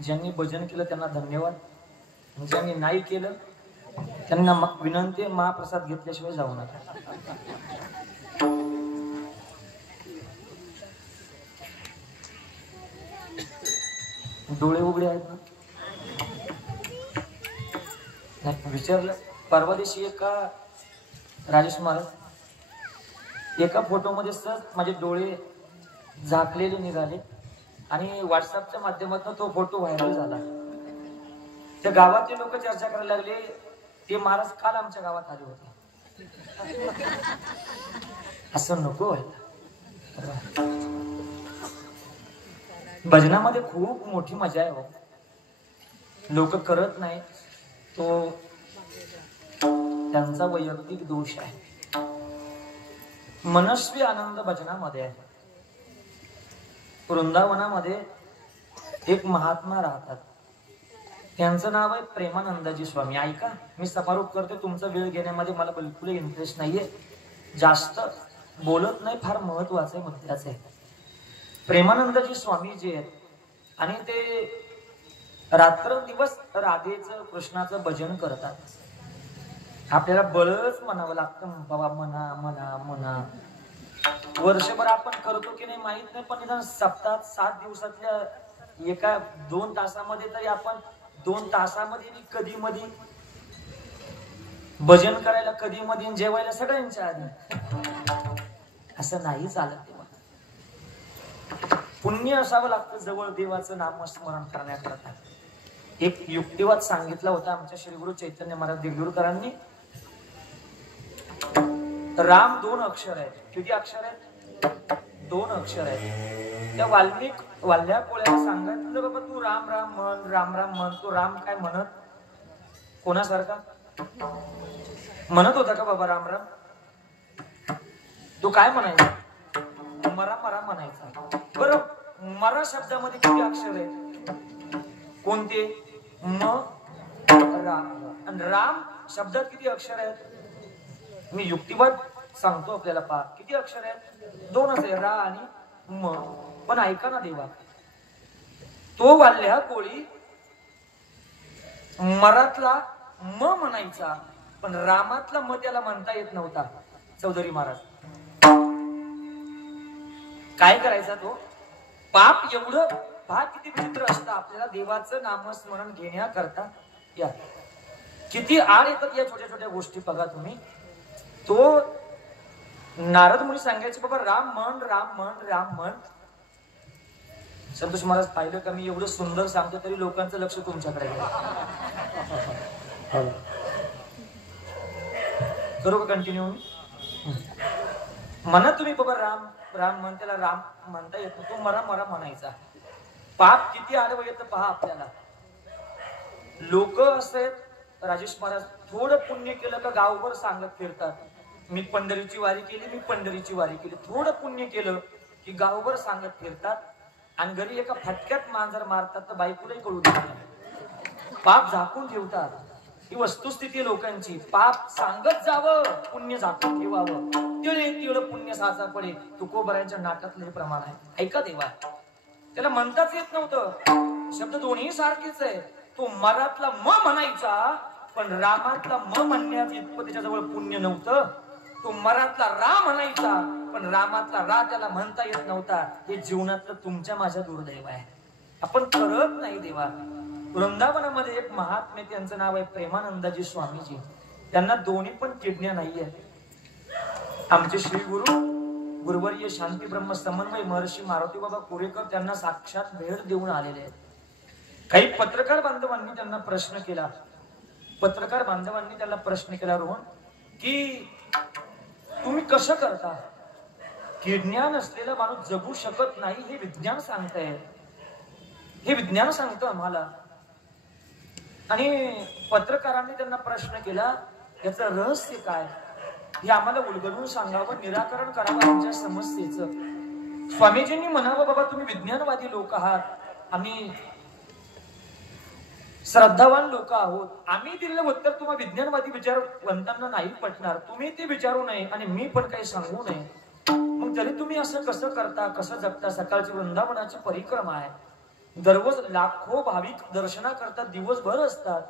ज्यांनी भजन केलं त्यांना धन्यवाद. ज्यांनी नाही केलं त्यांना विनंती, महाप्रसाद घेतल्याशिवाय जाऊ नका. डोळे उघडे आहेत ना? विचारलं परवा दिवशी एका राजेश महाराज एका फोटोमध्ये सहज माझे डोळे झाकलेले निघाले आणि व्हॉट्सअपच्या माध्यमातून तो फोटो व्हायरल झाला. त्या गावातले लोक चर्चा करायला लागले, ते महाराज काल आमच्या गावात आले होते. असं नको व्हायला. भजनामध्ये खूप मोठी मजा आहे हो. लोक करत नाही तो त्यांचा वैयक्तिक दोष आहे. मनस्वी आनंद भजनामध्ये आहे. वृंदावनामध्ये एक महात्मा राहतात, त्यांचं नाव आहे प्रेमानंदजी स्वामी. ऐका, मी समारोप करते. तुमचा वेळ घेण्यामध्ये मला बिलकुल इंटरेस्ट नाहीये, जास्त बोलत नाही, फार महत्वाचं आहे, मुद्द्याचं आहे. प्रेमानंदजी स्वामी जे आहेत आणि ते रात्रंदिवस राधेचं कृष्णाचं भजन करतात. आपल्याला बळच म्हणावं लागतं, बाबा म्हणा म्हणा म्हणा. वर्षभर आपण करतो की नाही माहित नाही, पण निदान सप्ताहात 7 दिवसातल्या एका 2 तासामध्ये तरी आपण 2 तासामध्ये कधी मध्ये भजन करायला, कधी मध्ये जेवायला सगळ्यांच्या आधी. असं नाही चालत. तेव्हा पुण्य असावं लागतं जवळ देवाचं नामस्मरण करण्याकरता. एक युक्तिवाद सांगितला होता आमच्या श्री गुरु चैतन्य महाराज देगलूरकरांनी. राम 2 अक्षर आहेत. किती अक्षर आहेत? 2 अक्षर आहेत. त्या वाल्ल्या कोळ्याला सांगितलं, बाबा तू राम राम म्हण, राम राम म्हण. तो राम काय म्हणत? कोणासारखा म्हणत होता का बाबा राम राम? तो काय म्हणायचा? मरा मरा म्हणायचा. बरं, मरा शब्दामध्ये किती अक्षर आहेत? कोणते? म राम. आणि राम शब्दात किती अक्षर आहेत? मी युक्तिवाद सांगतो आपल्याला. पहा किती अक्षर आहेत? 2च आहे, रा आणि म. पण ऐका ना देवा, तो वाल्ल्या कोळी मरातला म म्हणायचा, पण रामातला म त्याला म्हणता येत नव्हता. चौधरी महाराज काय करायचा तो? पाप एवढं. पहा किती विचित्र असतं. आपल्याला देवाचं नामस्मरण घेण्याकरता या किती आड येतात या छोट्या छोट्या गोष्टी. बघा तुम्ही, तो नारद मुनी सांगायचे, बाबा राम म्हण, राम म्हण, राम म्हण. संतोष महाराज पाहिलं का मी एवढं सुंदर सांगतो तरी लोकांचं लक्ष तुमच्याकडे गेलं. करू का कंटिन्यू? म्हणा तुम्ही बाबा राम राम म्हण. त्याला राम म्हणता येत नाही, तो मरा मरा म्हणायचा. पाप किती आडवं येतं पहा आपल्याला. लोक असे राजेश महाराज थोडं पुण्य केलं का गावभर सांगत फिरतात, मी पंढरीची वारी केली, मी पंढरीची वारी केली. थोडं पुण्य केलं की गावभर सांगत फिरतात आणि घरी एका फटक्यात मांजर मारतात तर बायकोलाही कळू देत नाही. पाप झाकून ठेवतात. ही वस्तुस्थिती लोकांची. पाप सांगत जावं, पुण्य झाकून ठेवावं. तिळ पुण्य साचा पडे. तुकोबरायांच्या नाटातलं हे प्रमाण आहे. ऐका देवा, त्याला म्हणताच येत नव्हतं. शब्द दोन्ही सारखेच आहे. तो मरातला म म्हणायचा, पण रामातला म म्हणण्यात इतकं त्याच्याजवळ पुण्य नव्हतं. तो मरातला रा म्हणायचा, पण रामातला रा त्याला म्हणता येत नव्हता. हे जीवनातलं तुमच्या माझ्या दुर्दैव आहे. आपण करत नाही देवा. वृंदावनामध्ये एक महात्मे, त्यांचं नाव आहे प्रेमानंदजी स्वामीजी. त्यांना दोन्ही पण किडण्या नाहीये. आमचे श्री गुरुवर्य शांती ब्रह्म समन्वय महर्षी मारुती बाबा कोरेकर त्यांना साक्षात भेट देऊन आलेले आहेत. काही पत्रकार बांधवांनी त्यांना प्रश्न केला. पत्रकार बांधवांनी त्यांना प्रश्न केला, रोहन, की तुम्ही कसं करता? किडण्या नसलेला माणूस जगू शकत नाही, हे विज्ञान सांगतंय. हे विज्ञान सांगतं आम्हाला. आणि पत्रकारांनी त्यांना प्रश्न केला, याचं रहस्य काय? हे आम्हाला उलगडून सांगावं, निराकरण करावं आमच्या समस्येचं. स्वामीजींनी म्हणावं, बाबा तुम्ही विज्ञानवादी लोक आहात, आम्ही श्रद्धावान लोक आहोत. आम्ही दिलेलं उत्तर तुम्हाला विज्ञानवादी विचारवंतांना नाही पटणार. तुम्ही ते विचारू नये आणि मी पण काही सांगू नये. मग तरी तुम्ही असं कसं करता, कसं जगता? सकाळची वृंदावनाची परिक्रमा आहे, दररोज लाखो भाविक दर्शनाकरता दिवसभर असतात.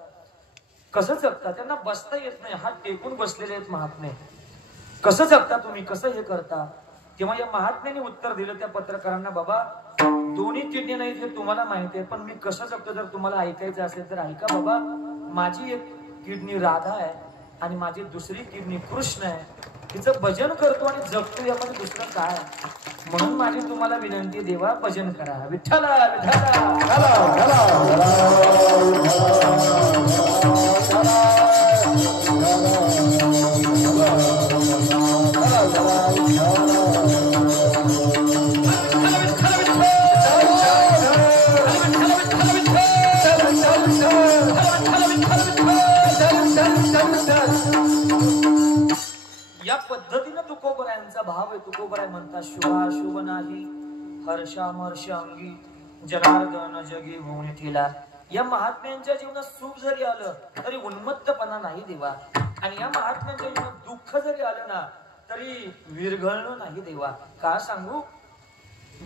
कसं जगता? त्यांना बसता येत नाही, हात टेकून बसलेले आहेत महात्मे. कसं जगता तुम्ही? कसं हे करता? तेव्हा या महात्म्याने उत्तर दिलं त्या पत्रकारांना, बाबा दोन्ही किडनी नाहीत हे तुम्हाला माहिती आहे, पण मी कसं जगतो जर तुम्हाला ऐकायचं असेल तर ऐका. बाबा, माझी एक किडनी राधा आहे आणि माझी दुसरी किडनी कृष्ण आहे. तिचं भजन करतो आणि जगतो, यामध्ये दुसरं काय? म्हणून माझी तुम्हाला विनंती, देवा भजन करा. विठ्ठला विठ्ठला भाव आहे तुकोबराय म्हणतात शुभाशुभ नाही हर्षामर्ष अंगी जनार्दन जगी होऊन ठेला. या महात्म्यांच्या जीवनात सुख जरी आलं तरी उन्मत्तपणा नाही देवा. आणि या महात्म्यांच्या जीवनात दुःख जरी आलं ना तरी विरघळणं नाही देवा. का सांगू,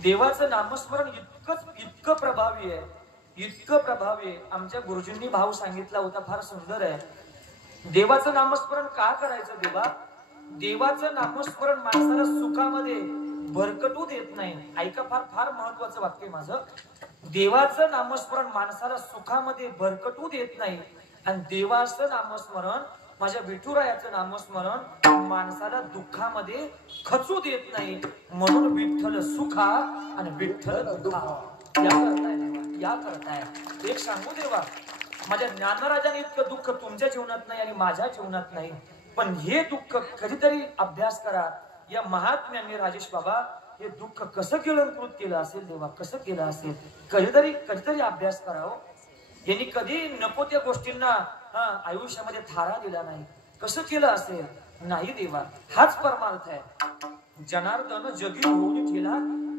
देवाचं नामस्मरण इतकं प्रभावी आहे, इतकं प्रभावी आहे. आमच्या गुरुजींनी भाव सांगितला होता, फार सुंदर आहे. देवाचं नामस्मरण का करायचं देवा? देवाचं नामस्मरण माणसाला सुखामध्ये भरकटू देत नाही. ऐका, फार फार महत्वाचं वाक्य आहे माझं. देवाचं नामस्मरण माणसाला सुखामध्ये भरकटू देत नाही आणि देवाचं नामस्मरण, माझ्या विठुरायाचं नामस्मरण माणसाला दुःखामध्ये खचू देत नाही. म्हणून विठ्ठल सुखा आणि विठ्ठल दुःखा या करताय. एक सांगू देवा, माझ्या ज्ञानराजाने इतकं दुःख तुमच्या जीवनात नाही आणि माझ्या जीवनात नाही, पण हे दुःख कधीतरी अभ्यास करा. या महात्म्यांनी राजेश बाबा हे दुःख कसं गिळंकृत केलं असेल देवा, कसं केलं असेल, कधीतरी अभ्यास करावं. यांनी कधी नको त्या गोष्टींना आयुष्यामध्ये थारा दिला नाही. कसं केलं असेल? नाही देवा, हाच परमार्थ आहे. जनार्दन जगी होऊन ठेला,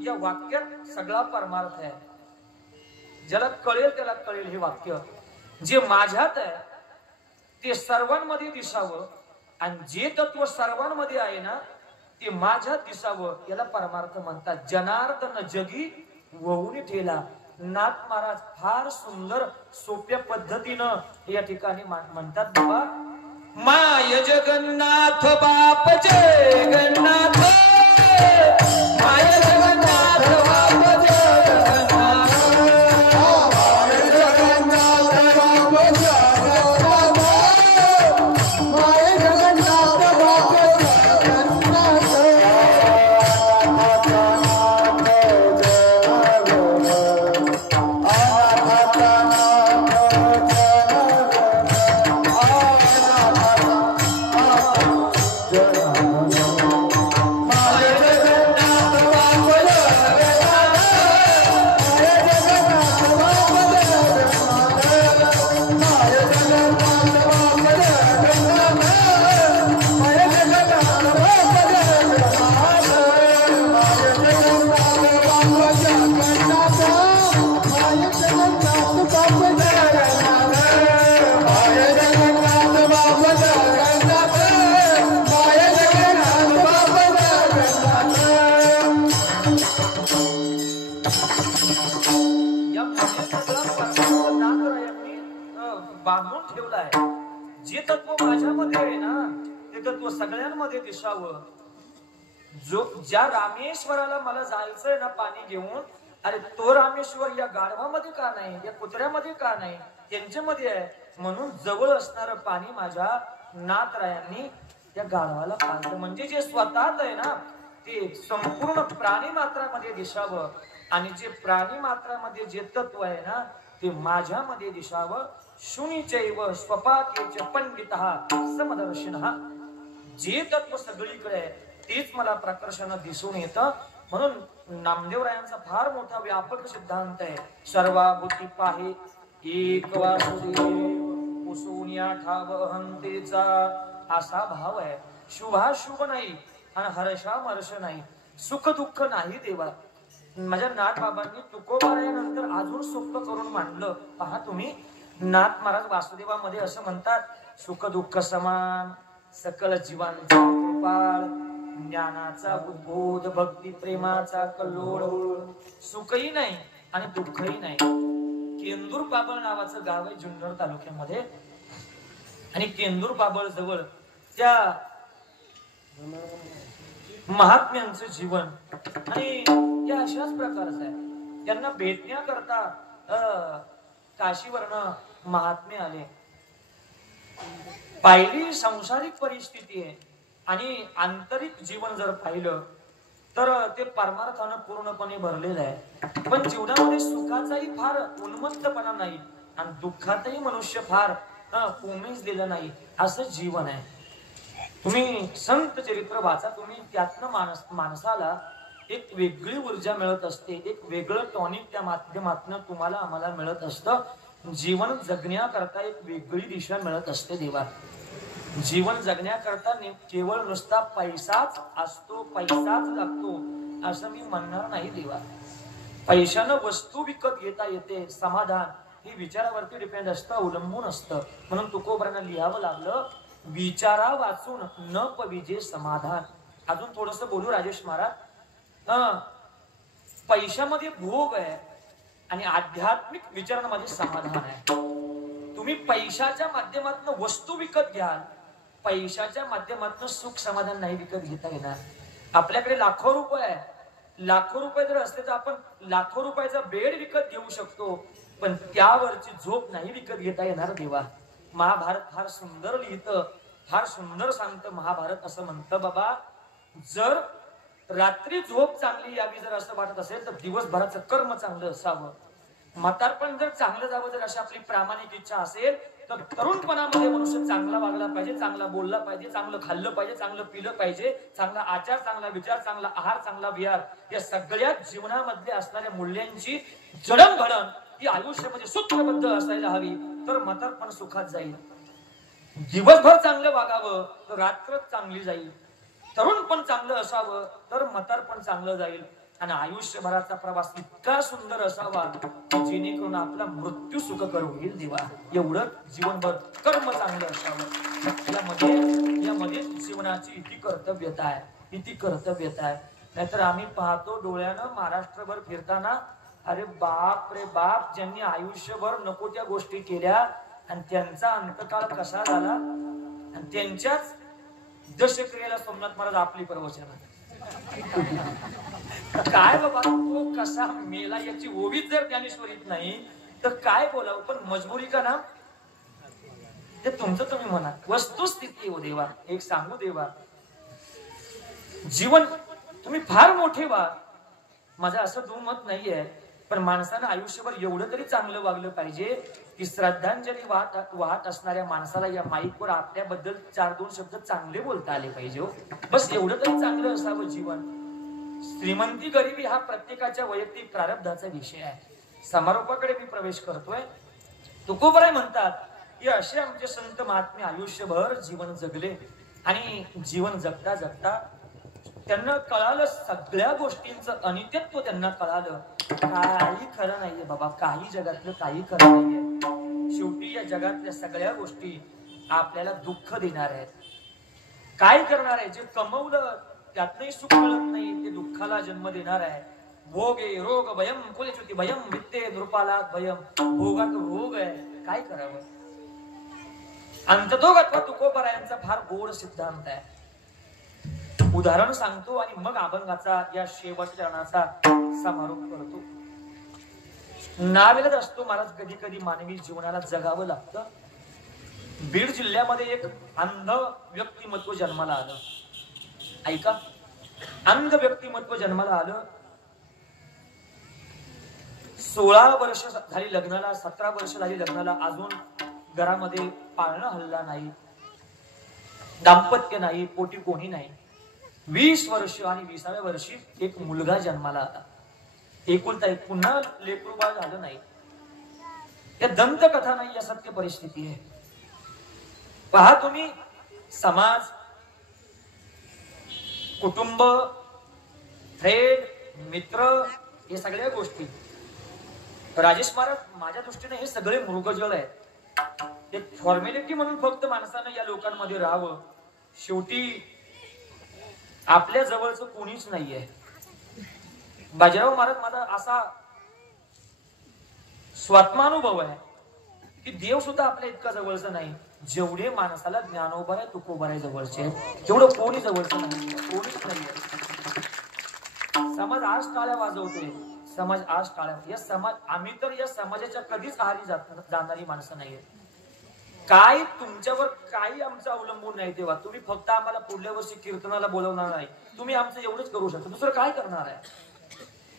या वाक्यात सगळा परमार्थ आहे. ज्याला कळेल त्याला कळेल हे वाक्य. जे माझ्यात आहे ते सर्वांमध्ये दिसावं आणि जे तत्व सर्वांमध्ये आहे ना ते माझ्यात दिसावं, याला परमार्थ म्हणतात. जनार्दन जगी होऊन ठेला. नाथ महाराज फार सुंदर सोप्या पद्धतीनं या ठिकाणी म्हणतात बाबा, माय जगन्नाथ बाप जगन्नाथ, माय जगन्नाथ बाप जगन्नाथ, माय जगन्नाथ बाप जगन्नाथ, माय जगन्नाथ बाप बांधून ठेवलाय. जे तत्व माझ्यामध्ये आहे ना ते तत्व सगळ्यांमध्ये दिसावं. जो ज्या रामेश्वराला मला जायचंय ना पाणी घेऊन, अरे तो रामेश्वर या गाढवामध्ये का नाही, या कुत्र्यामध्ये का नाही, त्यांच्यामध्ये आहे. म्हणून जवळ असणारं पाणी माझ्या नाथरायांनी त्या गाढवाला पाजलं. म्हणजे जे स्वतःच आहे ना ते संपूर्ण प्राणी मात्रामध्ये दिसावं आणि जे प्राणी मात्रामध्ये जे तत्व आहे ना ते माझ्यामध्ये दिसावं. शुनीचैव स्वपाकेच पंडितः समदर्शिनः. जे तत्व सगळीकडे तेच मला प्रकर्षानं दिसून येतं. म्हणून नामदेवरायांचा फार मोठा व्यापक सिद्धांत आहे. सर्वाभूती पाहे एक वासुदेव उसुनिया ठाव अहंतेचा, असा भाव आहे. शुभाशुभ नाही आणि हर्षामर्ष नाही, सुख दुःख नाही देवा. माझ्या नाथ बाबांनी तुकोबारायानंतर अजून सोपं करून मांडलं. पहा तुम्ही, नाथ महाराज वासुदेवामध्ये असं म्हणतात, सुख दुःख समान सकल जीवांचा कृपाळ, ज्ञानाचा उद्बोध भक्ती प्रेमाचा कल्लोळ, सुखही नाही आणि दुःखही नाही. केंदूर बाबळ नावाचं गाव आहे जुन्नर तालुक्यामध्ये आणि केंदूर बाबळ जवळ त्या महात्म्यांचं जीवन आणि त्या अशाच प्रकारचं आहे. त्यांना भेटण्याकरता काशीवरनं महात्मे आले. पहिली सांसारिक परिस्थिती आहे आणि आंतरिक जीवन जर पाहिलं तर ते परमार्थानं पूर्णपणे भरलेलं आहे. पण जीवनामध्ये सुखाचाही फार उन्मत्तपणा नाही आणि दुःखातही मनुष्य फार उमेजलेलं नाही, असं जीवन आहे. तुम्ही संत चरित्र वाचा, तुम्ही त्यातनं माणसाला एक वेगळी ऊर्जा मिळत असते, एक वेगळं टॉनिक त्या माध्यमातून तुम्हाला आम्हाला मिळत असतं. जीवन जगण्याकरता एक वेगळी दिशा मिळत असते देवा. जीवन जगण्याकरता केवळ नुसता पैसाच असतो, पैसाच लागतो असं मी म्हणणार नाही देवा. पैशानं वस्तू विकत घेता येते, समाधान ही विचारावरती डिपेंड असतं, अवलंबून असतं. म्हणून तुकोबरांना लिहावं लागलं, विचारा वाचून न पविजे समाधान. अजून थोडस बोलू राजेश महाराज. पैशामध्ये भोग आहे आणि आध्यात्मिक विचारांमध्ये समाधान आहे. तुम्ही पैशाच्या माध्यमातून वस्तू विकत घ्याल, पैशाच्या माध्यमातून सुख समाधान नाही विकत घेता येणार. आपल्याकडे लाखो रुपये आहे, लाखो रुपये जर असते तर आपण लाखो रुपयाचा बेड विकत घेऊ शकतो, पण त्यावरची झोप नाही विकत घेता येणार देवा. महाभारत फार सुंदर लिहितं, फार सुंदर सांगतं महाभारत. असं म्हणतं बाबा, जर रात्री झोप चांगली यावी जर असं वाटत असेल तर दिवसभराचं कर्म चांगलं असावं. म्हातारपण जर चांगलं जावं जर अशी आपली प्रामाणिक इच्छा असेल तर तरुणपणामध्ये मनुष्य चांगला वागला पाहिजे, चांगला बोलला पाहिजे, चांगलं खाल्लं पाहिजे, चांगलं पिलं पाहिजे, चांगला आचार, चांगला विचार, चांगला आहार, चांगला विहार, या सगळ्या जीवनामधल्या असणाऱ्या मूल्यांची जडणघडण ही आयुष्यामध्ये सूत्रबद्ध असायला हवी, तर म्हातारपण सुखात जाईल. दिवसभर चांगलं वागावं तर रात्र चांगली जाईल, तरुण पण चांगलं असावं तर म्हातारपण चांगलं जाईल, आणि आयुष्यभराचा प्रवास इतका सुंदर असावा की जेणेकरून आपला मृत्यू सुखकर होईल देवा. एवढं जीवनभर कर्म चांगलं असावं. यामध्ये जीवनाची इति कर्तव्यता आहे, इति कर्तव्यता आहे. नाहीतर आम्ही पाहतो डोळ्यानं महाराष्ट्रभर फिरताना, अरे बाप रे बाप, ज्यांनी आयुष्यभर नको त्या गोष्टी केल्या आणि त्यांचा अंतकाळ कसा झाला, आणि त्यांच्याच दशक्रियेला सोमनाथ महाराज आपली प्रवचन. काय बाबा, तो कसा मेला याची ओवीच जर ज्ञानेश्वरीत नाही तर काय बोलावं. पण मजबुरी का ना, ते तुमचं तुम्ही म्हणा. वस्तुस्थिती हो देवा, एक सांगू देवा, जीवन तुम्ही फार मोठे व्हा, माझं असं दुमत नाहीये, पण माणसानं आयुष्यभर एवढं तरी चांगलं वागलं पाहिजे की श्रद्धांजली वाहत असणाऱ्या माणसाला या माईकवर आपल्याबद्दल 4-2 शब्द चांगले बोलता आले पाहिजे. बस एवढं तरी चांगलं असावं जीवन. श्रीमंती गरिबी हा प्रत्येकाच्या वैयक्तिक प्रारब्धाचा विषय आहे. समारोपाकडे मी प्रवेश करतोय. तुकोबराय म्हणतात की असे आमचे संत महात्मे आयुष्यभर जीवन जगले, आणि जीवन जगता जगता त्यांना कळालं सगळ्या गोष्टींचं अनित्यत्व. त्यांना कळालं काही खरं नाहीये बाबा, काही जगातलं काही खरं नाहीये. शेवटी या जगातल्या सगळ्या गोष्टी आपल्याला दुःख देणार आहेत. काय करणार आहे, जे कमवलं त्यातनंही सुख मिळत नाही ते दुःखाला जन्म देणार आहे. भोगे रोग भयम कुलच्युती भयम वित्ते नृपाला भयम. भोगात रोग आहे, काय करावं. अंततोगत्वा तुकोबरायांचा फार गोड सिद्धांत आहे. उदाहरण सांगतो आणि मग अभंगाचा या शेवटच्या चरणाचा समारोप करतो. नावेलाच असतो महाराज, कधी कधी मानवी जीवनाला जगावं लागतं. बीड जिल्ह्यामध्ये एक अंध व्यक्तिमत्व जन्माला आलं. ऐका, अंध व्यक्तिमत्व जन्माला आलं. 16 वर्ष झाली लग्नाला, 17 वर्ष झाली लग्नाला, अजून घरामध्ये पाळणं हल्ला नाही, दाम्पत्य नाही, पोटी कोणी नाही. 20 वर्ष आणि 20व्या वर्षी एक मुलगा जन्माला आला. एकुलता एक, पुन्हा लेकरूबाळ झालं नाही. या दंतकथा नाही, या सत्य परिस्थिती आहे. पहा तुम्ही, समाज, कुटुंब, फ्रेंड, मित्र, हे सगळ्या गोष्टी. राजेश महाराज, माझ्या दृष्टीने हे सगळे मृगजळ आहेत. एक फॉर्मॅलिटी म्हणून फक्त माणसानं या लोकांमध्ये राहावं. शेवटी आपल्या जवळचं कोणीच नाहीये. बाजीराव महाराज, माझा असा स्वात्मानुभव आहे की देव सुद्धा आपल्या इतका जवळचं नाही. जेवढे माणसाला ज्ञानोबराय तुकोबराय जवळचे, तेवढं कोणी जवळचं नाही, कोणीच नाहीये. समाज आज टाळ्या वाजवतोय, समाज आज टाळ्या. आम्ही तर या समाजाच्या कधीच आहारी जाणारी माणसं नाहीये. काय तुमच्यावर काही आमचं अवलंबून नाही तेव्हा. तुम्ही फक्त आम्हाला पुढल्या वर्षी कीर्तनाला बोलवणार नाही, तुम्ही आमचं एवढंच करू शकता, दुसरं काय करणार आहे.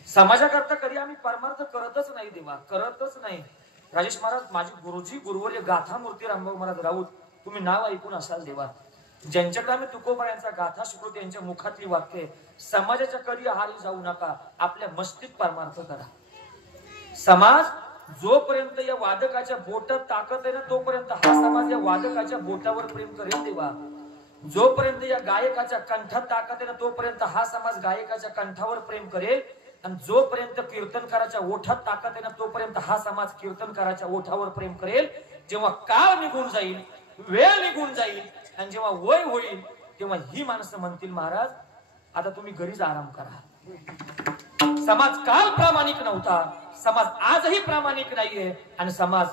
समाजाकरता कधी आम्ही परमार्थ करतच नाही देवा, करतच नाही. राजेश महाराज, माझे गुरुजी गुरुवर्य गाथा मूर्ती रामभाऊ महाराज राऊत, तुम्ही नाव ऐकून असाल देवा. ज्यांच्याकडे आम्ही तुकोबरायांचा गाथा शिकलो, त्यांच्या मुखातली वाक्य, समाजाच्या कधी आहारी जाऊ नका, आपल्या मस्तीत परमार्थ करा. समाज जोपर्यंत या वादकाच्या बोटात ताकद आहे ना तोपर्यंत हा समाज या वादकाच्या बोटावर प्रेम करेल देवा. जोपर्यंत या गायकाच्या कंठात ताकद आहे ना तोपर्यंत हा समाज गायकाच्या कंठावर प्रेम करेल. आणि जोपर्यंत कीर्तनकाराच्या ओठात ताकद आहे ना तोपर्यंत हा समाज कीर्तनकाराच्या ओठावर प्रेम करेल. जेव्हा काळ निघून जाईल, वेळ निघून जाईल आणि जेव्हा वय होईल तेव्हा ही माणसं म्हणतील महाराज आता तुम्ही घरीच आराम करा. समाज काल प्रामाणिक नव्हता, समाज आजही प्रामाणिक नाहीये आणि समाज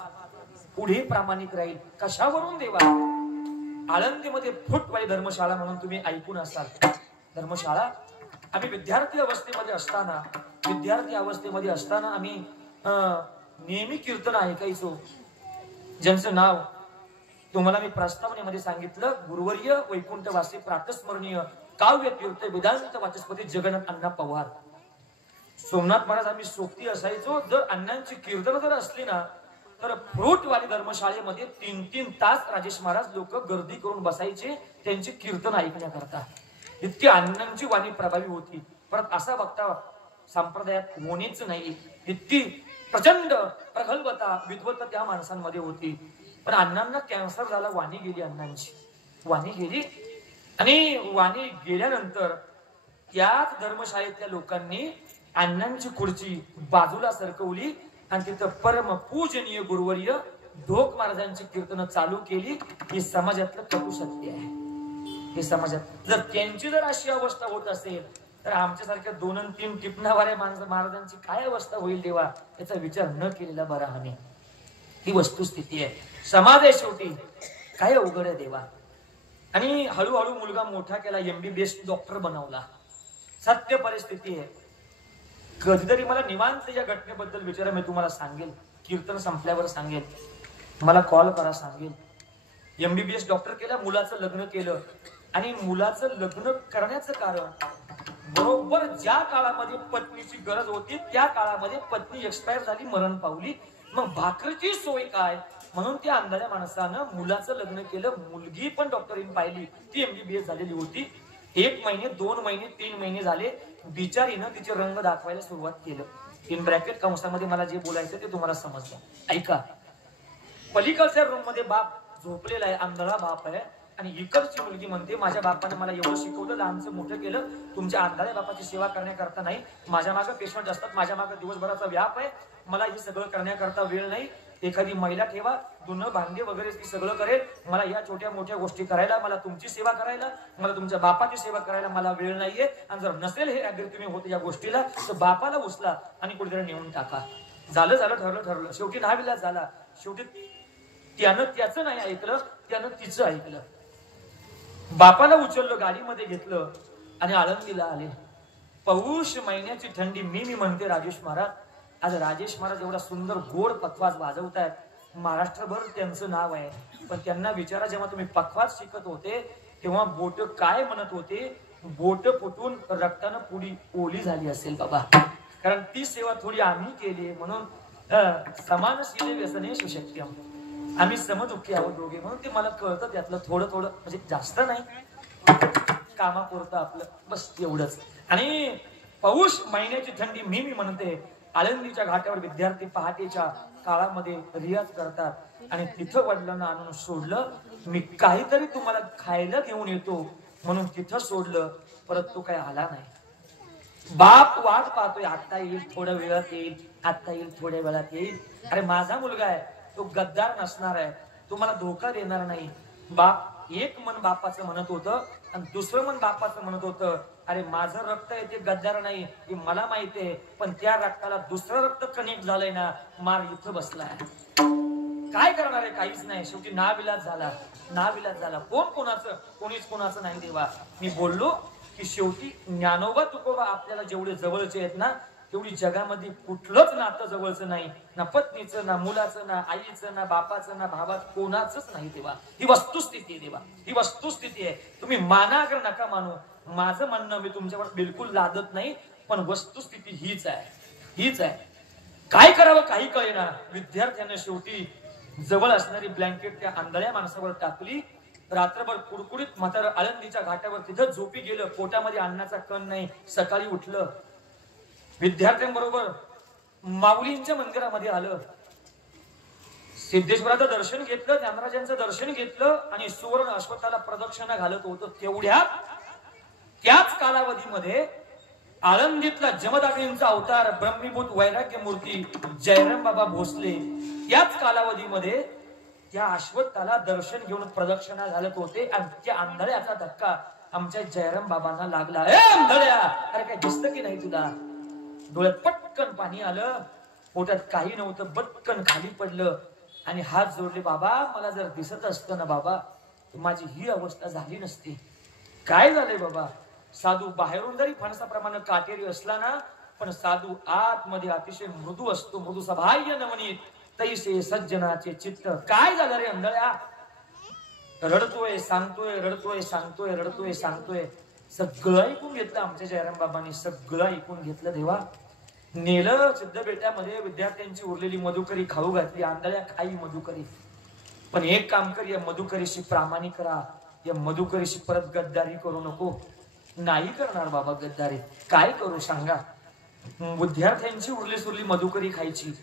पुढे प्रामाणिक राहील. कशावरून देवा? आळंदीमध्ये फुटवाई धर्मशाळा म्हणून तुम्ही ऐकून असाल. धर्मशाळा आम्ही विद्यार्थी अवस्थेमध्ये असताना आम्ही नेहमी कीर्तन ऐकायचो, ज्यांचं नाव तुम्हाला मी प्रस्तावनेमध्ये सांगितलं. गुरुवर्य वैकुंठवासी प्रातस्मरणीय काव्य तीर्थ वेदांत वाचस्पती जगन्नाथ अण्णा पवार. सोमनाथ महाराज आम्ही सोबती असायचो. जर अण्णांची कीर्तन जर असली ना तर फ्रूटवाली धर्मशाळेमध्ये 3-3 तास राजेश महाराज लोक गर्दी करून बसायचे त्यांचे कीर्तन ऐकण्याकरता. इतकी अण्णांची वाणी प्रभावी होती. परत असा बघता संप्रदायात होणेच नाही, इतकी प्रचंड प्रगल्भता विद्वत्ता त्या माणसांमध्ये होती. पण अण्णांना कॅन्सर झाला, वाणी गेली, अण्णांची वाणी गेली. आणि वाणी गेल्यानंतर त्याच धर्मशाळेतल्या लोकांनी अण्णांची खुर्ची बाजूला सरकवली आणि तिथं परम पूजनीय गुरुवर्य ढोक महाराजांची कीर्तन चालू केली. हे समाजातलं कटू सत्य आहे. हे समाजात जर त्यांची जर अशी अवस्था होत असेल तर आमच्यासारख्या 2-3 टिपणावाऱ्या महाराजांची काय अवस्था होईल देवा, याचा विचार न केलेला बरा आम्ही. ही वस्तुस्थिती आहे. समाज आहे शेवटी. काय अवघड आहे देवा. आणि हळूहळू मुलगा मोठा केला, MBBS डॉक्टर बनवला. सत्य परिस्थिती आहे. कधीतरी मला निवांत या घटनेबद्दल विचारा, मी तुम्हाला सांगेल. कीर्तन संपल्यावर सांगेल, मला कॉल करा सांगेल. MBBS डॉक्टर केला, मुलाचं लग्न केलं. आणि मुलाचं लग्न करण्याचं कारण बरोबर ज्या काळामध्ये पत्नीची गरज होती त्या काळामध्ये पत्नी एक्सपायर झाली, मरण पावली. मग भाकरीची सोय काय म्हणून त्या अंधाऱ्या माणसानं मुलाचं लग्न केलं. मुलगी पण डॉक्टरीन पाहिली, ती MBBS झालेली होती. 1 महिने 2 महिने 3 महिने झाले, बिचारीनं तिचे रंग दाखवायला सुरुवात केलं. इन ब्रॅकेट कंसामध्ये मला जे बोलायचं ते तुम्हाला समजलं. ऐका, पलीकडच्या रूम मध्ये बाप झोपलेला आहे, आंधळा बाप आहे. आणि इकडची मुलगी म्हणते माझ्या बापाने मला एवढं शिकवलं, लहानचं मोठं केलं, तुमच्या अंधाऱ्या बापाची सेवा करण्याकरता नाही. माझ्या मागे पेशंट असतात, माझ्या मागे दिवसभराचा व्याप आहे, मला हे सगळं करण्याकरता वेळ नाही. एखादी महिला ठेवा, धुणं भांडे वगैरे ती सगळं करेल. मला या छोट्या मोठ्या गोष्टी करायला, मला तुमची सेवा करायला, मला तुमच्या बापाची सेवा करायला मला वेळ नाहीये. आणि जर नसेल हे अग्री तुम्ही होते या गोष्टीला तर बापाला उचला आणि कुठेतरी नेऊन टाका. झालं ठरलं. शेवटी नाविलाज झाला. शेवटी त्यानं त्याचं नाही ऐकलं, त्यानं तिचं ऐकलं. बापाला उचललं, गाडीमध्ये घेतलं आणि आळंदीला आले. पौष महिन्याची थंडी. मी म्हणते राजेश महाराज, आज राजेश महाराज एवढा सुंदर गोड पखवाज वाजवतायत, महाराष्ट्रभर त्यांचं नाव आहे. पण त्यांना विचारा, जेव्हा तुम्ही पखवाज शिकत होते तेव्हा बोट काय म्हणत होते? बोट फुटून रक्तानं पुढी ओली झाली असेल बाबा, कारण ती सेवा थोडी आम्ही केली म्हणून. समानशीले व्यसने सुशक्यम, आम्ही समदुःखी आहोत दोघे म्हणून ते मला कळतं. त्यातलं थोडं म्हणजे जास्त नाही, कामापुरतं आपलं बस एवढंच. आणि पौष महिन्याची थंडी. मी म्हणते आळंदीच्या घाटावर विद्यार्थी पहाटेच्या काळामध्ये रियाज करतात आणि तिथं वडिलांना आणून सोडलं. मी काहीतरी तुम्हाला खायला घेऊन येतो म्हणून तिथं सोडलं, परत तो काही आला नाही. बाप वाट पाहतोय, आता येईल, थोड्या वेळात येईल, आता येईल, थोड्या वेळात येईल. अरे माझा मुलगा आहे, तो गद्दार नसणार आहे, तो मला धोका देणार नाही. बाप एक मन बापाचं म्हणत होतं आणि दुसरं मन बापाचं म्हणत होतं, अरे माझं रक्त आहे ते गद्दार नाही हे मला माहिती आहे, पण त्या रक्ताला दुसरं रक्त कनेक्ट झालंय ना, मार इथं बसलाय. काय करणार आहे? काहीच नाही. शेवटी नाविलाज झाला. कोणीच कोणाचं नाही देवा. मी बोललो की शेवटी ज्ञानोबा तुकोबा आपल्याला जेवढे जवळचे आहेत ना, तेवढी जगामध्ये कुठलंच नातं जवळचं नाही. ना पत्नीचं, ना मुलाचं, ना आईचं, ना बापाचं, ना भावाचं, कोणाचंच नाही देवा. ही वस्तुस्थिती आहे देवा, ही वस्तुस्थिती आहे. तुम्ही माना अगर नका मानू, माझं म्हणणं मी तुमच्यावर बिलकुल लादत नाही, पण वस्तुस्थिती हीच आहे. काय करावं काही कळेना. विद्यार्थ्यांना शेवटी जवळ असणारी ब्लँकेट त्या आंधळ्या माणसावर टाकली. रात्रभर कुडकुडीत म्हातारं आळंदीच्या घाटावर तिथं झोपी गेलं. पोटामध्ये अन्नाचा कण नाही. सकाळी उठलं, विद्यार्थ्यांबरोबर माऊलींच्या मंदिरामध्ये आलं. सिद्धेश्वराचं दर्शन घेतलं, ज्ञानराजांचं दर्शन घेतलं आणि सुवर्ण अश्वत्थाला प्रदक्षिणा घालत होतं. तेवढ्यात त्याच कालावधीमध्ये आळंदीतला जमदाग्नींचा अवतार ब्रह्मीभूत वैराग्य मूर्ती जयराम बाबा भोसले त्याच कालावधीमध्ये त्या अश्वत्थाला दर्शन घेऊन प्रदक्षिणा घालत होते आणि त्या आंधळ्याचा धक्का आमच्या जयराम बाबांना लागला. ए आंधळ्या, अरे काय दिसतं की नाही तुला? डोळ्यात पटकन पाणी आलं, पोटात काही नव्हतं, बटकन खाली पडलं आणि हात जोडले. बाबा, मला जर दिसत असतं ना बाबा, माझी ही अवस्था झाली नसती. काय झालंय बाबा? साधू बाहेरून जरी फणसाप्रमाणे काटेरी असला ना, पण साधू आतमध्ये अतिशय मृदू असतो. मृदू सभाह्य नवनीत तैसे सज्जनाचे चित्त. काय झालं रे अंधळ्या? रडतोय, सांगतोय, रडतोय, सांगतोय, रडतोय, सांगतोय. सगळं ऐकून घेतलं आमच्या जयराम बाबांनी, सगळं ऐकून घेतलं. देवा नेलं सिद्धबेटामध्ये, विद्यार्थ्यांची उरलेली मधुकरी खाऊ घातली. आंधळ्या खाई मधुकरी, पण एक काम कर, या मधुकरीशी प्रामाणिक राहा, या मधुकरीशी परत गद्दारी करू नको. नाही करणार बाबा गद्दारी. काय करू सांगा? विद्यार्थ्यांची उरली सुरली मधुकरी खायची,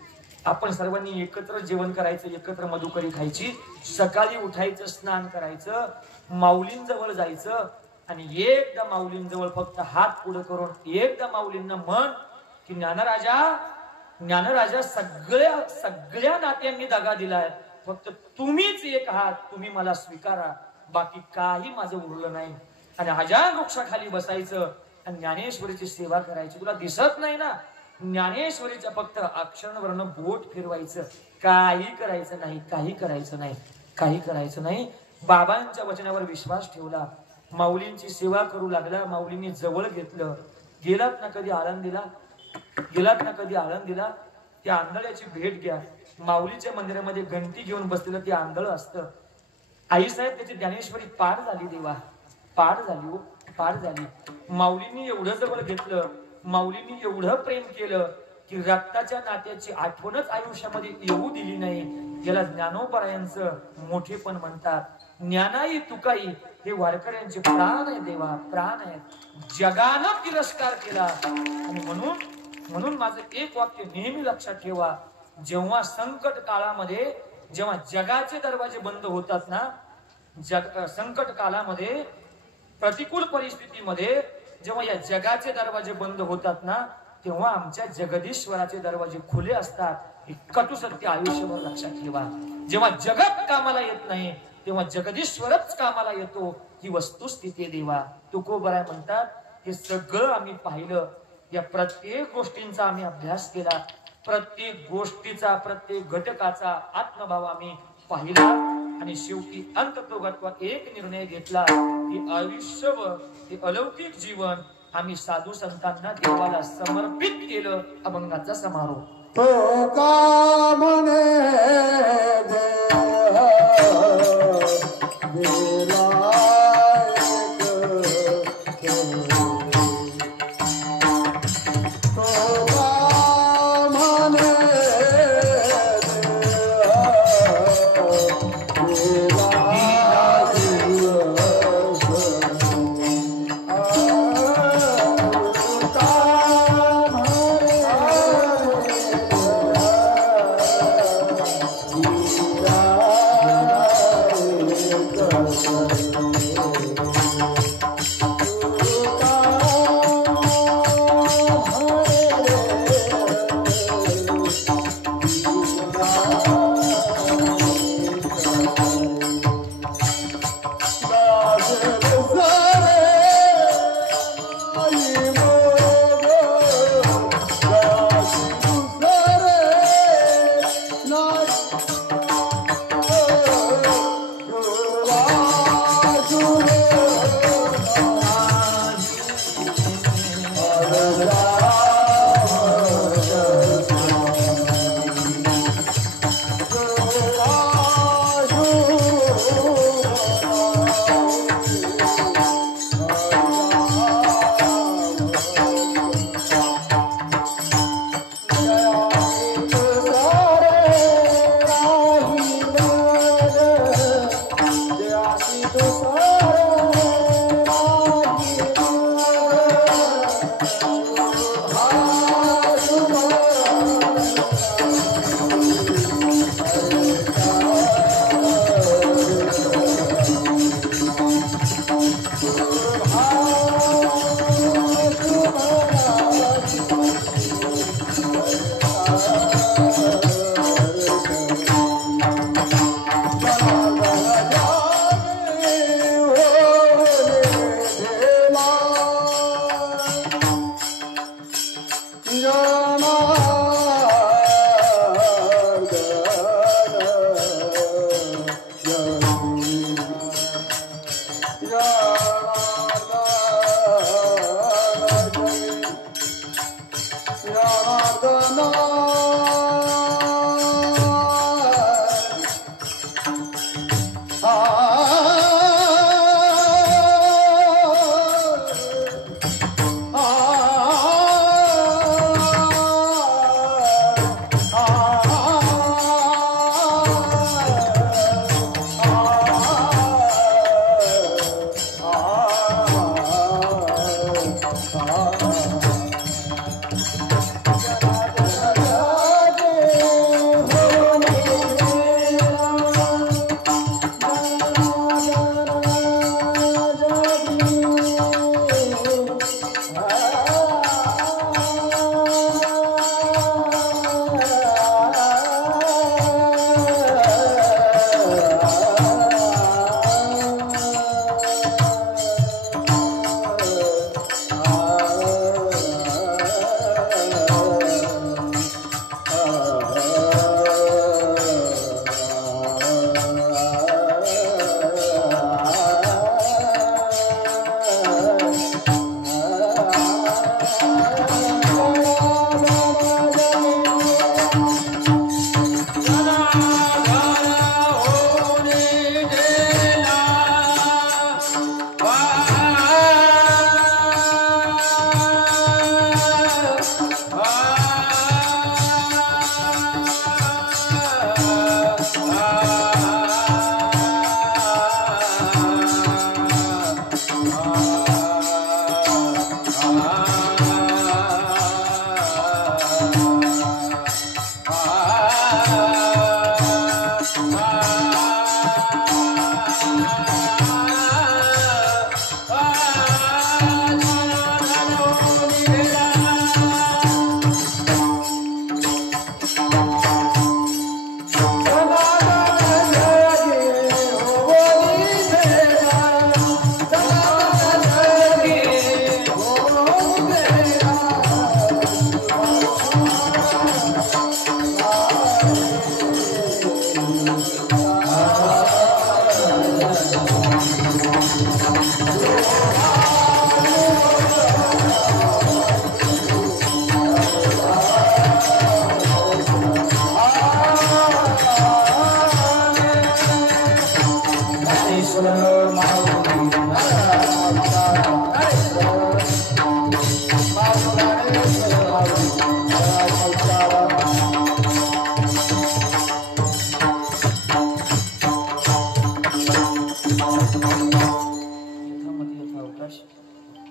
आपण सर्वांनी एकत्र जेवण करायचं, एकत्र मधुकरी खायची. सकाळी उठायचं, स्नान करायचं, माऊलींजवळ जायचं आणि एकदा माऊलींजवळ फक्त हात पुढे करून एकदा माऊलींना म्हण की ज्ञानराजा, ज्ञानराजा, सगळ्या नात्यांनी दगा दिलाय, फक्त तुम्हीच एक आहात, तुम्ही मला स्वीकारा, बाकी काही माझं उरलं नाही. आणि हजार वृक्षाखाली बसायचं आणि ज्ञानेश्वरीची सेवा करायची. तुला दिसत नाही ना? ज्ञानेश्वरीच्या फक्त अक्षरांवरन बोट फिरवायचं, काही करायचं नाही, काही करायचं नाही, काही करायचं नाही. बाबांच्या वचनावर विश्वास ठेवला, माऊलींची सेवा करू लागला. माऊलींनी जवळ घेतलं. गेलात ना कधी आळंदीला? गेलात ना कधी आळंदीला? त्या आंधळ्याची भेट घ्या. माऊलीच्या मंदिरामध्ये घंटी घेऊन बसलेलं ते आंधळ असतं. आई साहेब, त्याची ज्ञानेश्वरी पाठ झाली. देवा पाठ झाली, हो पाठ झाली. माऊलींनी एवढं जवळ घेतलं, माऊलींनी एवढं प्रेम केलं की रक्ताच्या नात्याची आठवणच आयुष्यामध्ये येऊ दिली नाही. याला ज्ञानोबरायांचं मोठेपण म्हणतात. ज्ञानाई तुकाई हे वारकऱ्यांचे प्राण आहे. देवा प्राण आहे. जगानं तिरस्कार केला. आणि म्हणून माझं एक वाक्य नेहमी लक्षात ठेवा, जेव्हा संकट काळामध्ये, जेव्हा जगाचे दरवाजे बंद होतात ना, संकट काळामध्ये, प्रतिकूल परिस्थितीमध्ये जेव्हा या जगाचे दरवाजे बंद होतात ना, तेव्हा आमच्या जगदीश्वराचे दरवाजे खुले असतात. हे कटू सत्य आयुष्यभर लक्षात ठेवा. जेव्हा जगत कामाला येत नाही, तेव्हा जगदीश्वरच कामाला येतो. ही वस्तुस्थिती. देवा तुकोबराय म्हणतात, हे सगळं आम्ही पाहिलं. या प्रत्येक गोष्टींचा आम्ही अभ्यास केला, प्रत्येक गोष्टीचा, प्रत्येक घटकाचा आत्मभाव आम्ही पाहिला आणि शेवटी अंततोगत्वा एक निर्णय घेतला की आयुष्यभर हे अलौकिक जीवन आम्ही साधू संतांना देवाला समर्पित केलं. अभंगाचा समारोप. तो का म्हणे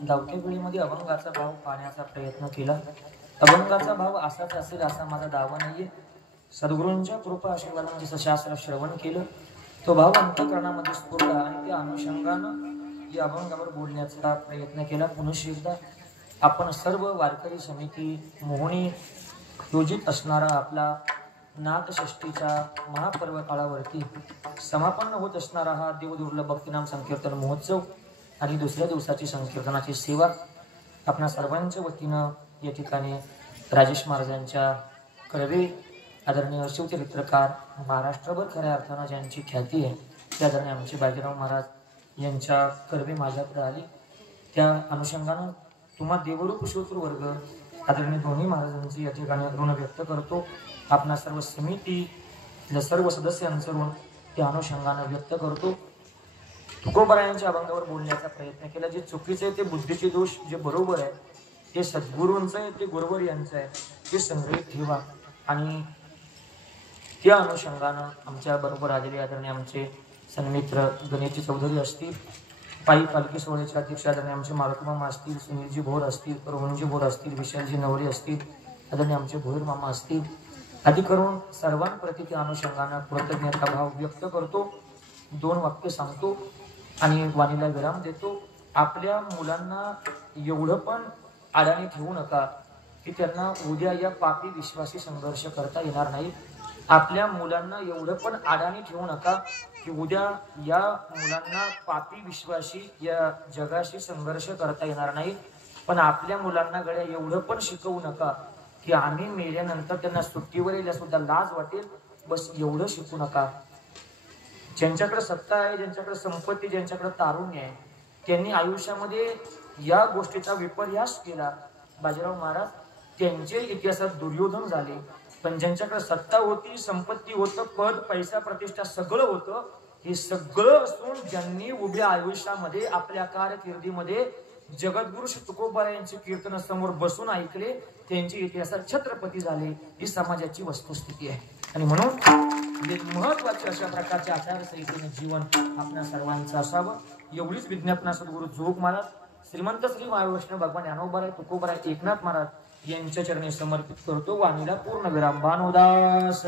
धावत्या वेळीमध्ये अभंगाचा भाव पाहण्याचा प्रयत्न केला. अभंगाचा भाव असाच असेल असा माझा दावा नाहीये. सद्गुरूंच्या कृपा आशीर्वादाने जसं शास्त्र श्रवण केलं तो भाव अंतःकरणामध्ये स्फुरला आणि त्या अनुषंगानं या अभंगावर बोलण्याचा प्रयत्न केला. पुनश्च एकदा आपण सर्व वारकरी समिती मोहणी योजित असणारा आपला नाथषष्टीच्या महापर्व काळावरती समापन्न होत असणारा हा देवदुर्लभ भक्तिनाम संकीर्तन महोत्सव आणि दुसऱ्या दिवसाची संकीर्तनाची सेवा आपल्या सर्वांच्या वतीनं या ठिकाणी राजेश महाराजांच्या कर्वे आदरणीय शिवचरित्रकार महाराष्ट्रभर खऱ्या अर्थानं ज्यांची ख्याती आहे त्या आदरणीय आमचे बाजीराव महाराज यांच्या कर्वे माझ्याकडे आली. त्या अनुषंगानं तुम्हा देवरूप श्रोतृ वर्ग आदरणीय दोन्ही महाराजांची या ठिकाणी ऋण व्यक्त करतो. आपल्या सर्व समितीतल्या सर्व सदस्यांचं ऋण त्या अनुषंगानं व्यक्त करतो. तुकोबारायांच्या अभंगावर बोलण्याचा प्रयत्न केला. जे चुकीचे आहे ते बुद्धीचे दोष, जे बरोबर आहे ते सद्गुरूंचं आहे, ते गुरुवर यांचं आहे, ते संग्रहित ठेवा. आणि त्या अनुषंगानं आमच्या बरोबर आलेले आदरणीय आमचे सन्मित्र गणेशजी चौधरी असतील, पायी पालखी सोहळ्याचे अध्यक्ष आदरणीय आमचे मारुती मामा असतील, सुनीलजी भोर असतील, रोहनजी भोर असतील, विशालजी नवरे असतील, आदरणीय आमचे भोईर मामा असतील, आदी करून सर्वांप्रती त्या अनुषंगानं कृतज्ञता भाव व्यक्त करतो. 2 वाक्य सांगतो आणि वाणीला विराम देतो. आपल्या मुलांना एवढं पण अडाणी ठेवू नका की त्यांना उद्या या पापी विश्वासी संघर्ष करता येणार नाही. आपल्या मुलांना एवढं पण अडाणी ठेवू नका की उद्या या मुलांना पापी विश्वासी या जगाशी संघर्ष करता येणार नाही. पण आपल्या मुलांना गड्या एवढं पण शिकवू नका की आम्ही मेल्यानंतर त्यांना सुट्टीवर यायला सुद्धा लाज वाटेल. बस एवढं शिकू नका. ज्यांच्याकडे सत्ता आहे, ज्यांच्याकडे संपत्ती, ज्यांच्याकडे तारुण्य आहे, त्यांनी आयुष्यामध्ये या गोष्टीचा विपर्यास केला. बाजीराव महाराज त्यांचे इतिहासात दुर्योधन झाले. पण ज्यांच्याकडे सत्ता होती, संपत्ती होतं, पद पैसा प्रतिष्ठा सगळं होतं, हे सगळं असून ज्यांनी उभ्या आयुष्यामध्ये आपल्या कारकिर्दीमध्ये जगद्गुरु श्री तुकोबा यांचे कीर्तन समोर बसून ऐकले, त्यांचे इतिहासात छत्रपती झाले. ही समाजाची वस्तुस्थिती आहे. आणि म्हणून एक महत्वाचे अशा प्रकारचे आचारसंहितेने जीवन आपल्या सर्वांचं असावं एवढीच विज्ञापना सद्गुरु जोग महाराज, श्रीमंत श्री महावैष्णव भगवान ज्ञानोबराय तुकोबराय एकनाथ महाराज यांच्या चरणी समर्पित करतो. वाणीला पूर्ण विराम. भानुदास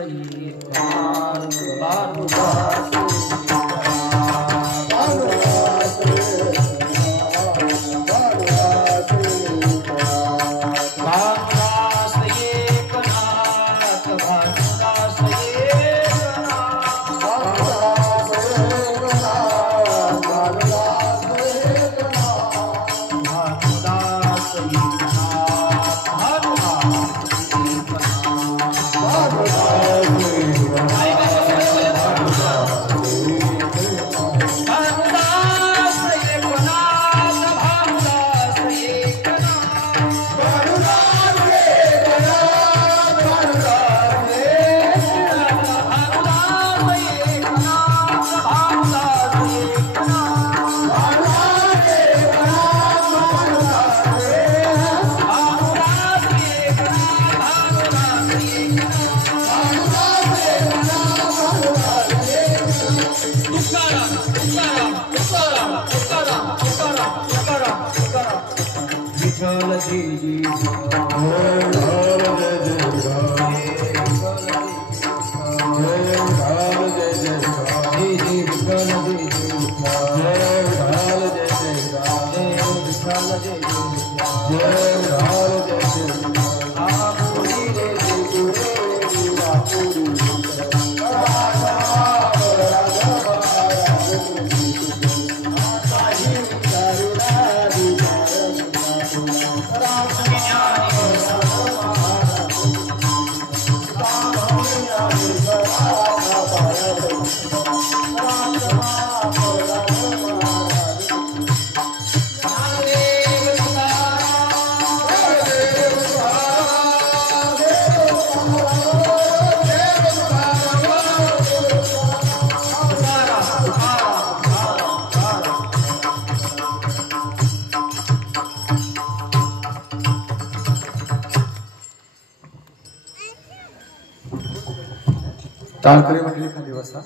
टाळकरी मंडळी खाली बसा.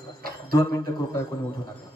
2 मिनिटं कृपया कोणी उठू नका.